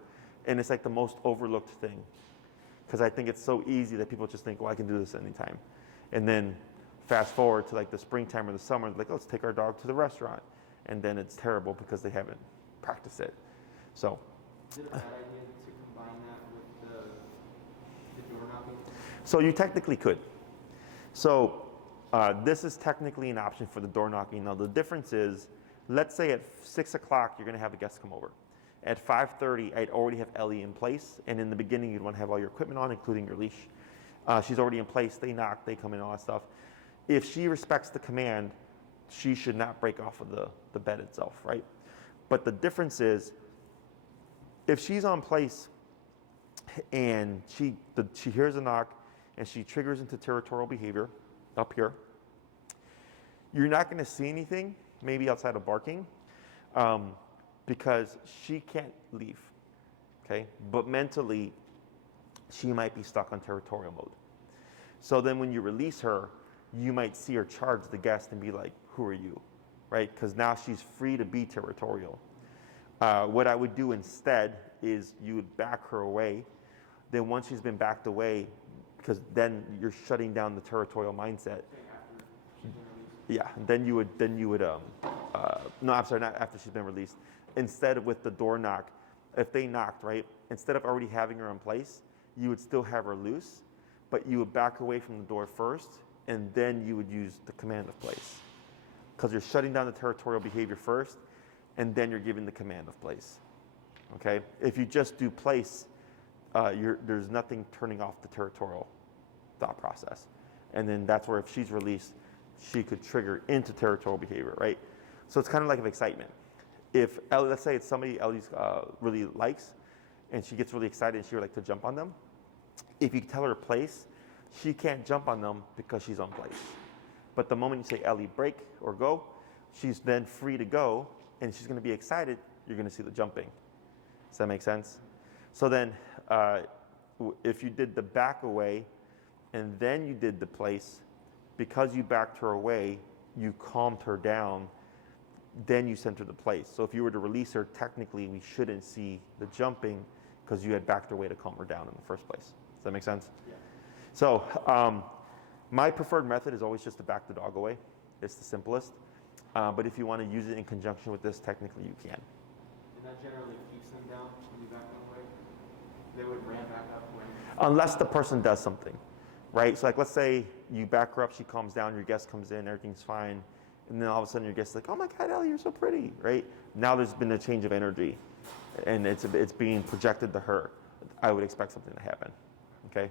and it's like the most overlooked thing because I think it's so easy that people just think, well, I can do this anytime. And then fast forward to like the springtime or the summer, like, let's take our dog to the restaurant, and then it's terrible because they haven't practiced it. So. Is it a bad idea to combine that with the door knocking? So you technically could. So this is technically an option for the door knocking. Now the difference is, let's say at 6 o'clock you're going to have a guest come over. At 5:30, I'd already have Ellie in place, and in the beginning you'd want to have all your equipment on, including your leash. She's already in place. They knock, they come in, all that stuff. If she respects the command, she should not break off of the bed itself, right? But the difference is, if she's on place and she hears a knock and she triggers into territorial behavior up here, you're not going to see anything, maybe outside of barking, because she can't leave, okay? But mentally, she might be stuck on territorial mode. So then when you release her, you might see her charge the guest and be like, who are you, right? Because now she's free to be territorial. What I would do instead is you would back her away. Then once she's been backed away, because then you're shutting down the territorial mindset. Yeah, then you would no, I'm sorry, not after she's been released. Instead of with the door knock, if they knocked, right, instead of already having her in place, you would still have her loose, but you would back away from the door first, and then you would use the command of place. Because you're shutting down the territorial behavior first, and then you're giving the command of place. Okay? If you just do place, there's nothing turning off the territorial thought process. And then that's where if she's released, she could trigger into territorial behavior, right? So it's kind of like an excitement. If Ellie, let's say it's somebody Ellie's really likes, and she gets really excited and she would like to jump on them, if you tell her place, she can't jump on them because she's on place. But the moment you say, Ellie, break or go, she's then free to go, and she's going to be excited, you're going to see the jumping. Does that make sense? So then if you did the back away and then you did the place, because you backed her away, you calmed her down, then you sent her to place. So if you were to release her, technically we shouldn't see the jumping because you had backed her away to calm her down in the first place. Does that make sense? Yeah. So my preferred method is always just to back the dog away. It's the simplest. But if you want to use it in conjunction with this, technically you can. And that generally keeps them down when you back them away? They would ramp back up when... Unless the person does something, right? So like let's say you back her up, she calms down, your guest comes in, everything's fine. And then all of a sudden your guest's like, oh my God, Ellie, you're so pretty, right? Now there's been a change of energy and it's being projected to her. I would expect something to happen, okay?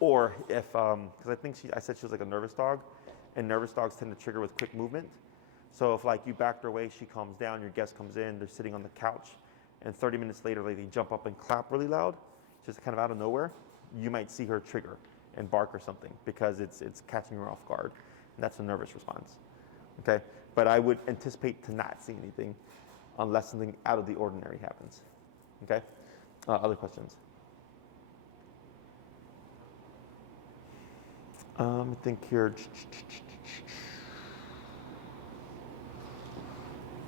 Or if, because I think I said she was like a nervous dog, and nervous dogs tend to trigger with quick movement. So if like you backed her away, she calms down, your guest comes in, they're sitting on the couch, and 30 minutes later like, they jump up and clap really loud, just kind of out of nowhere, you might see her trigger and bark or something because it's catching her off guard. And that's a nervous response, okay? But I would anticipate to not see anything unless something out of the ordinary happens, okay? Other questions? I think here.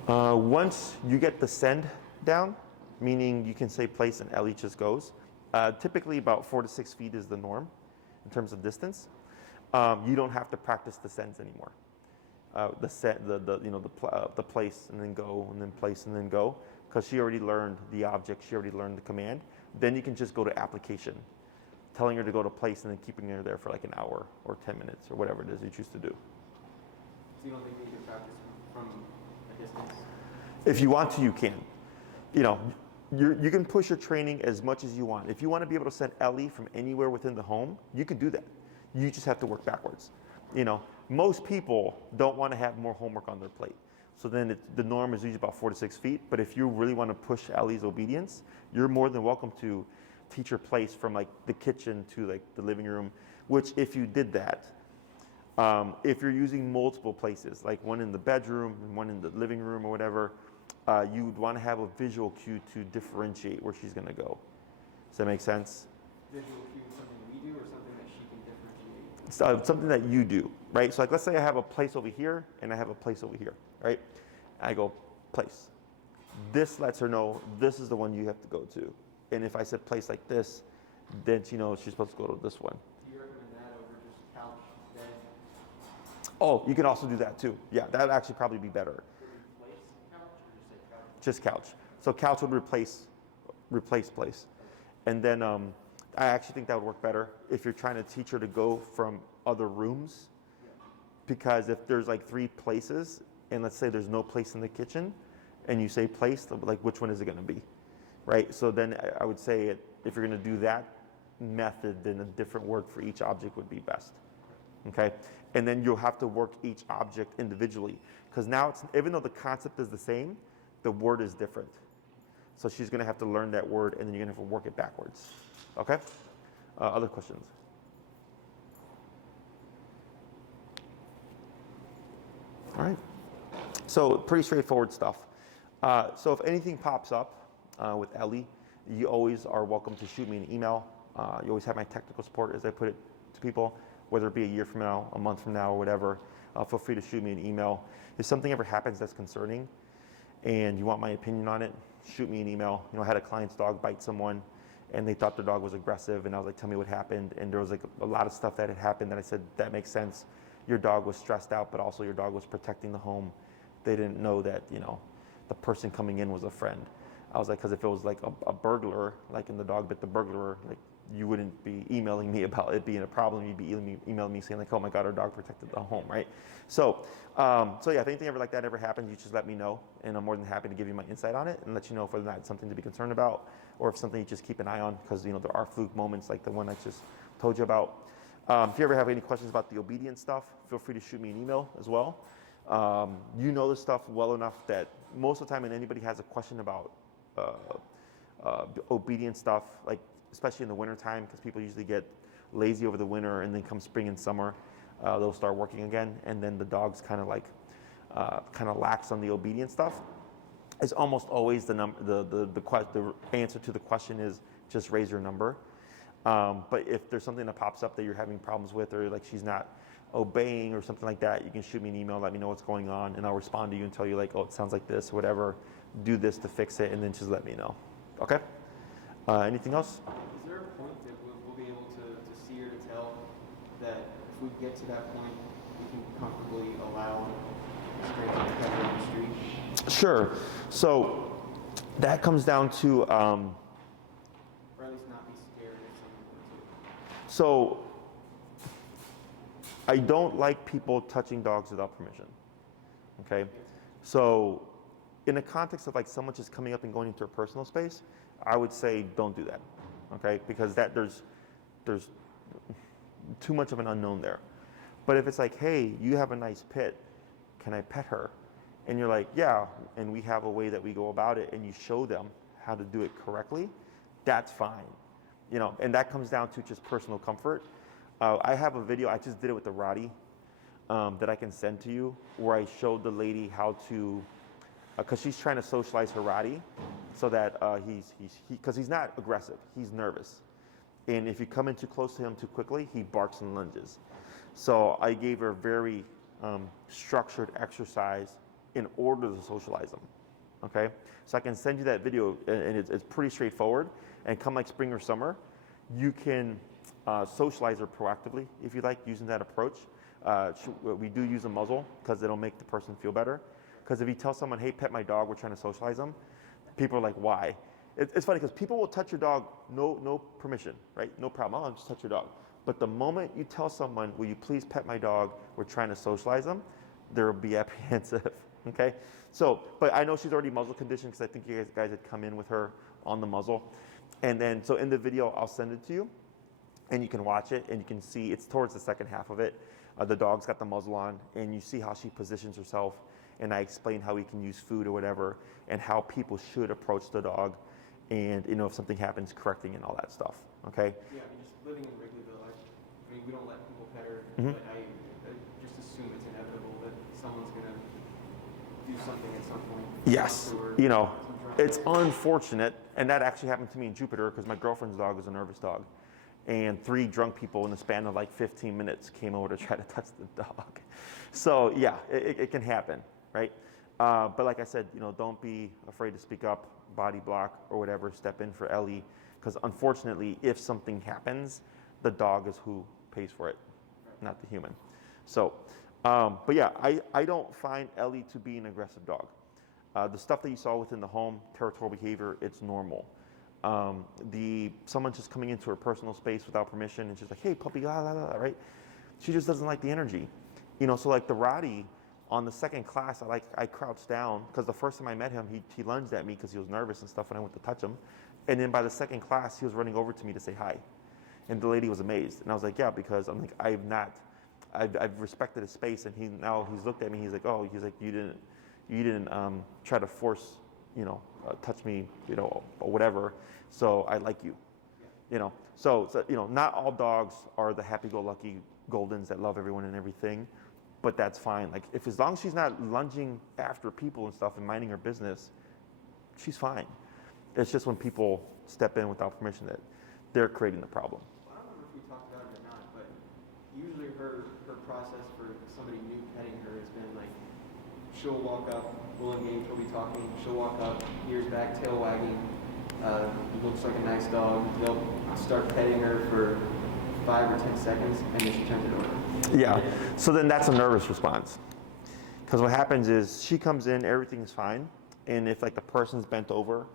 Once you get the send down, meaning you can say place and Ellie just goes, typically about 4 to 6 feet is the norm in terms of distance. You don't have to practice the sends anymore. The place and then go and then place and then go, because she already learned the object, she already learned the command. Then you can just go to application, telling her to go to place and then keeping her there for like an hour or 10 minutes or whatever it is you choose to do. So you don't think you can practice from a distance? If you want to, you can. You know, you can push your training as much as you want. If you want to be able to send Ellie from anywhere within the home, you can do that. You just have to work backwards. You know, most people don't want to have more homework on their plate. So then the norm is usually about 4 to 6 feet. But if you really want to push Ellie's obedience, you're more than welcome to teach her place from like the kitchen to like the living room, which if you did that, if you're using multiple places, like one in the bedroom and one in the living room or whatever, you would want to have a visual cue to differentiate where she's going to go. Does that make sense? Visual cue is something we do or something that she can differentiate? It's, something that you do, right? So like, let's say I have a place over here and I have a place over here, right? I go, place. This lets her know this is the one you have to go to. And if I said place like this, then she knows she's supposed to go to this one. Do you recommend that over just couch, bed? Oh, you can also do that too. Yeah, that would actually probably be better. Replace couch or just say couch? Just couch. So couch would replace place. And then I actually think that would work better if you're trying to teach her to go from other rooms. Because if there's like 3 places, and let's say there's no place in the kitchen, and you say place, like which one is it going to be, right? So then I would say if you're going to do that method, then a different word for each object would be best. Okay, and then you'll have to work each object individually, because now even though the concept is the same, the word is different. So she's going to have to learn that word, and then you're going to have to work it backwards. Okay. Other questions? All right. So pretty straightforward stuff. So if anything pops up with Ellie, you always are welcome to shoot me an email. You always have my technical support, as I put it to people, whether it be a year from now, a month from now, or whatever. Feel free to shoot me an email. If something ever happens that's concerning and you want my opinion on it, shoot me an email. I had a client's dog bite someone and they thought their dog was aggressive, and I was like, tell me what happened. And there was like a lot of stuff that had happened that I said, that makes sense. Your dog was stressed out, but also your dog was protecting the home. They didn't know that, the person coming in was a friend. I was like, because if it was like a burglar, like in the dog bit the burglar, like you wouldn't be emailing me about it being a problem. You'd be emailing me saying like, oh my God, our dog protected the home, right? So yeah, if anything ever like that ever happens, you just let me know, and I'm more than happy to give you my insight on it and let you know if whether or not it's something to be concerned about, or if something you just keep an eye on, because there are fluke moments like the one I just told you about. If you ever have any questions about the obedience stuff, feel free to shoot me an email as well. You know this stuff well enough that most of the time when anybody has a question about obedience stuff, like especially in the winter time, because people usually get lazy over the winter, and then come spring and summer, they'll start working again, and then the dog's kind of lax on the obedience stuff. It's almost always the answer to the question is just raise your number. But if there's something that pops up that you're having problems with, or like she's not obeying or something like that, you can shoot me an email, let me know what's going on, and I'll respond to you and tell you like, oh, it sounds like this, whatever, do this to fix it, and then just let me know. Okay? Anything else? Is there a point that we'll be able to see or to tell that if we get to that point, we can comfortably allow straight to cover on the street? Sure. So that comes down to, or at least not be scared if someone were to. so I don't like people touching dogs without permission. Okay? So in the context of like someone just coming up and going into a personal space, I would say don't do that. Okay? Because there's too much of an unknown there. But if it's like, hey, you have a nice pet, can I pet her? And you're like, yeah, and we have a way that we go about it, and you show them how to do it correctly, that's fine. And that comes down to just personal comfort. I have a video, I just did it with the Roddy, that I can send to you, where I showed the lady how to, because she's trying to socialize her Roddy, so that because he's not aggressive, he's nervous. And if you come in too close to him too quickly, he barks and lunges. So I gave her a very structured exercise in order to socialize them. Okay? So I can send you that video, and it's pretty straightforward. And come like spring or summer, you can socialize her proactively, if you like, using that approach. We do use a muzzle, because it'll make the person feel better. Because if you tell someone, hey, pet my dog, we're trying to socialize them, people are like, why? It's funny, because people will touch your dog, no permission, right? No problem, I'll just touch your dog. But the moment you tell someone, will you please pet my dog, we're trying to socialize them, they'll be apprehensive, okay? So, but I know she's already muzzle conditioned, because I think you guys had come in with her on the muzzle. And then, so in the video, I'll send it to you, and you can watch it, and you can see, it's towards the second half of it. The dog's got the muzzle on, and you see how she positions herself, and I explain how we can use food or whatever, and how people should approach the dog, and if something happens, correcting and all that stuff, okay? Yeah, just living in Wrigleyville, I mean, we don't let people pet her, Mm-hmm. but I just assume it's inevitable that someone's going to do something at some point. Yes, Or you know, some drunk it's day. unfortunate, and that actually happened to me in Jupiter because my girlfriend's dog is a nervous dog. And 3 drunk people in the span of like 15 minutes came over to try to touch the dog. So yeah, it can happen, right? But like I said, you know, don't be afraid to speak up, body block or whatever, step in for Ellie. Because unfortunately, if something happens, the dog is who pays for it, not the human. So, but yeah, I don't find Ellie to be an aggressive dog. The stuff that you saw within the home, territorial behavior, it's normal. Someone just coming into her personal space without permission and she's like, hey puppy, la la la, right? She just doesn't like the energy. You know, so like the Roddy, on the second class, I crouched down because the first time I met him, he lunged at me because he was nervous and stuff when I went to touch him. And then by the second class, he was running over to me to say hi. And the lady was amazed. And I was like, yeah, because I'm like, I've respected his space. And he's looked at me, he's like, oh, he's like, you didn't try to force, you know, touch me, you know, or whatever. So I like you, you know. So you know, not all dogs are the happy-go-lucky Goldens that love everyone and everything, but that's fine. Like as long as she's not lunging after people and stuff and minding her business, she's fine. It's just when people step in without permission that they're creating the problem. Well, I don't remember if we talked about it or not, but usually her process for somebody new petting her has been like, she'll walk up, we'll engage, we'll be talking, she'll walk up, ears back, tail wagging, looks like a nice dog. They'll start petting her for 5 or 10 seconds, and then she turns it over. Yeah, so then that's a nervous response. Because what happens is she comes in, everything's fine, and if like the person's bent over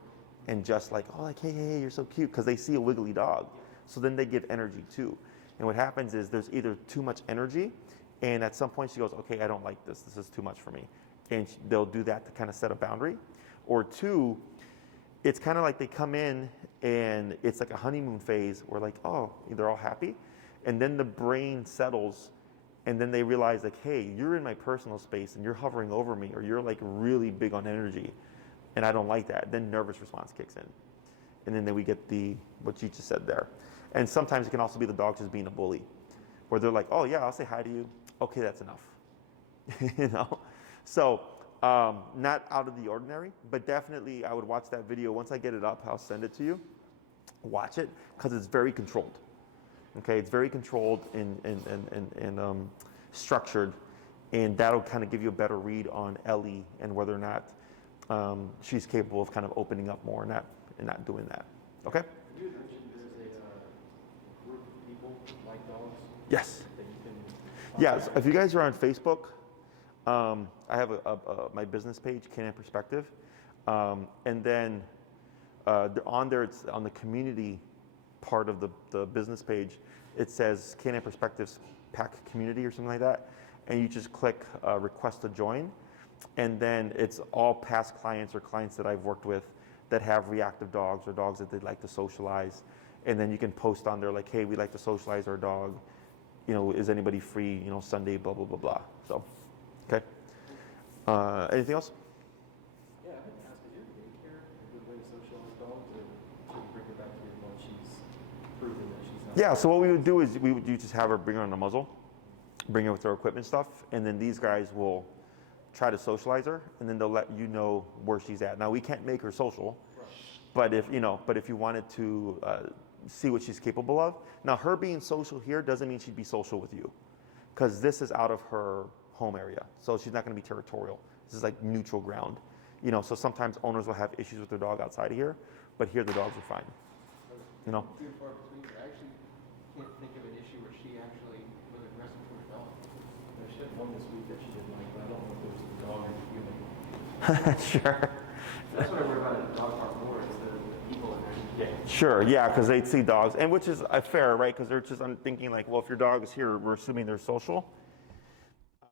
and just like, oh, like, hey, you're so cute, because they see a wiggly dog, so then they give energy too. And what happens is there's either too much energy, and at some point she goes, okay, I don't like this. This is too much for me. And they'll do that to kind of set a boundary. Or 2, it's kind of like they come in and it's like a honeymoon phase where like, oh, they're all happy. And then the brain settles and then they realize like, hey, you're in my personal space and you're hovering over me, or you're like really big on energy and I don't like that. Then nervous response kicks in. And then we get what you just said there. And sometimes it can also be the dog just being a bully, where they're like, oh yeah, I'll say hi to you. Okay, that's enough. You know? So not out of the ordinary, but definitely I would watch that video. Once I get it up, I'll send it to you. Watch it, because it's very controlled. Okay, it's very controlled and structured, and that'll kind of give you a better read on Ellie and whether or not she's capable of kind of opening up more and not doing that. Okay? You had mentioned there's a group of people like dogs Yes. that you can. Yes. If you guys are on Facebook, I have my business page, Canine Perspective, and then on there, it's on the community part of the business page. It says Canine Perspectives Pack Community or something like that, and you just click request to join, and then it's all past clients or clients that I've worked with that have reactive dogs or dogs that they'd like to socialize, and then you can post on there like, hey, we'd like to socialize our dog. You know, is anybody free? You know, Sunday, blah blah blah blah. So, okay. Anything else? Yeah, I didn't ask, is your daycare a good way to socialize dogs, or should we bring her back here once she's proven that she's not? Yeah, so what we would do is you just have her bring her on the muzzle, bring her with her equipment stuff, and then these guys will try to socialize her, and then they'll let you know where she's at. Now we can't make her social, but if you wanted to see what she's capable of. Now her being social here doesn't mean she'd be social with you, because this is out of her home area, so she's not going to be territorial. This is like neutral ground, you know. So sometimes owners will have issues with their dog outside of here, but here the dogs are fine, you know. Few and far between. I actually can't think of an issue where she actually was aggressive to her dog. She had one this week that she didn't like, but I don't know if it was the dog or the human. Sure. That's what I worry about in the dog park more, is the people in there. Yeah. Sure, yeah, because they'd see dogs, and which is fair, right? Because they're just thinking like, well, if your dog is here, we're assuming they're social.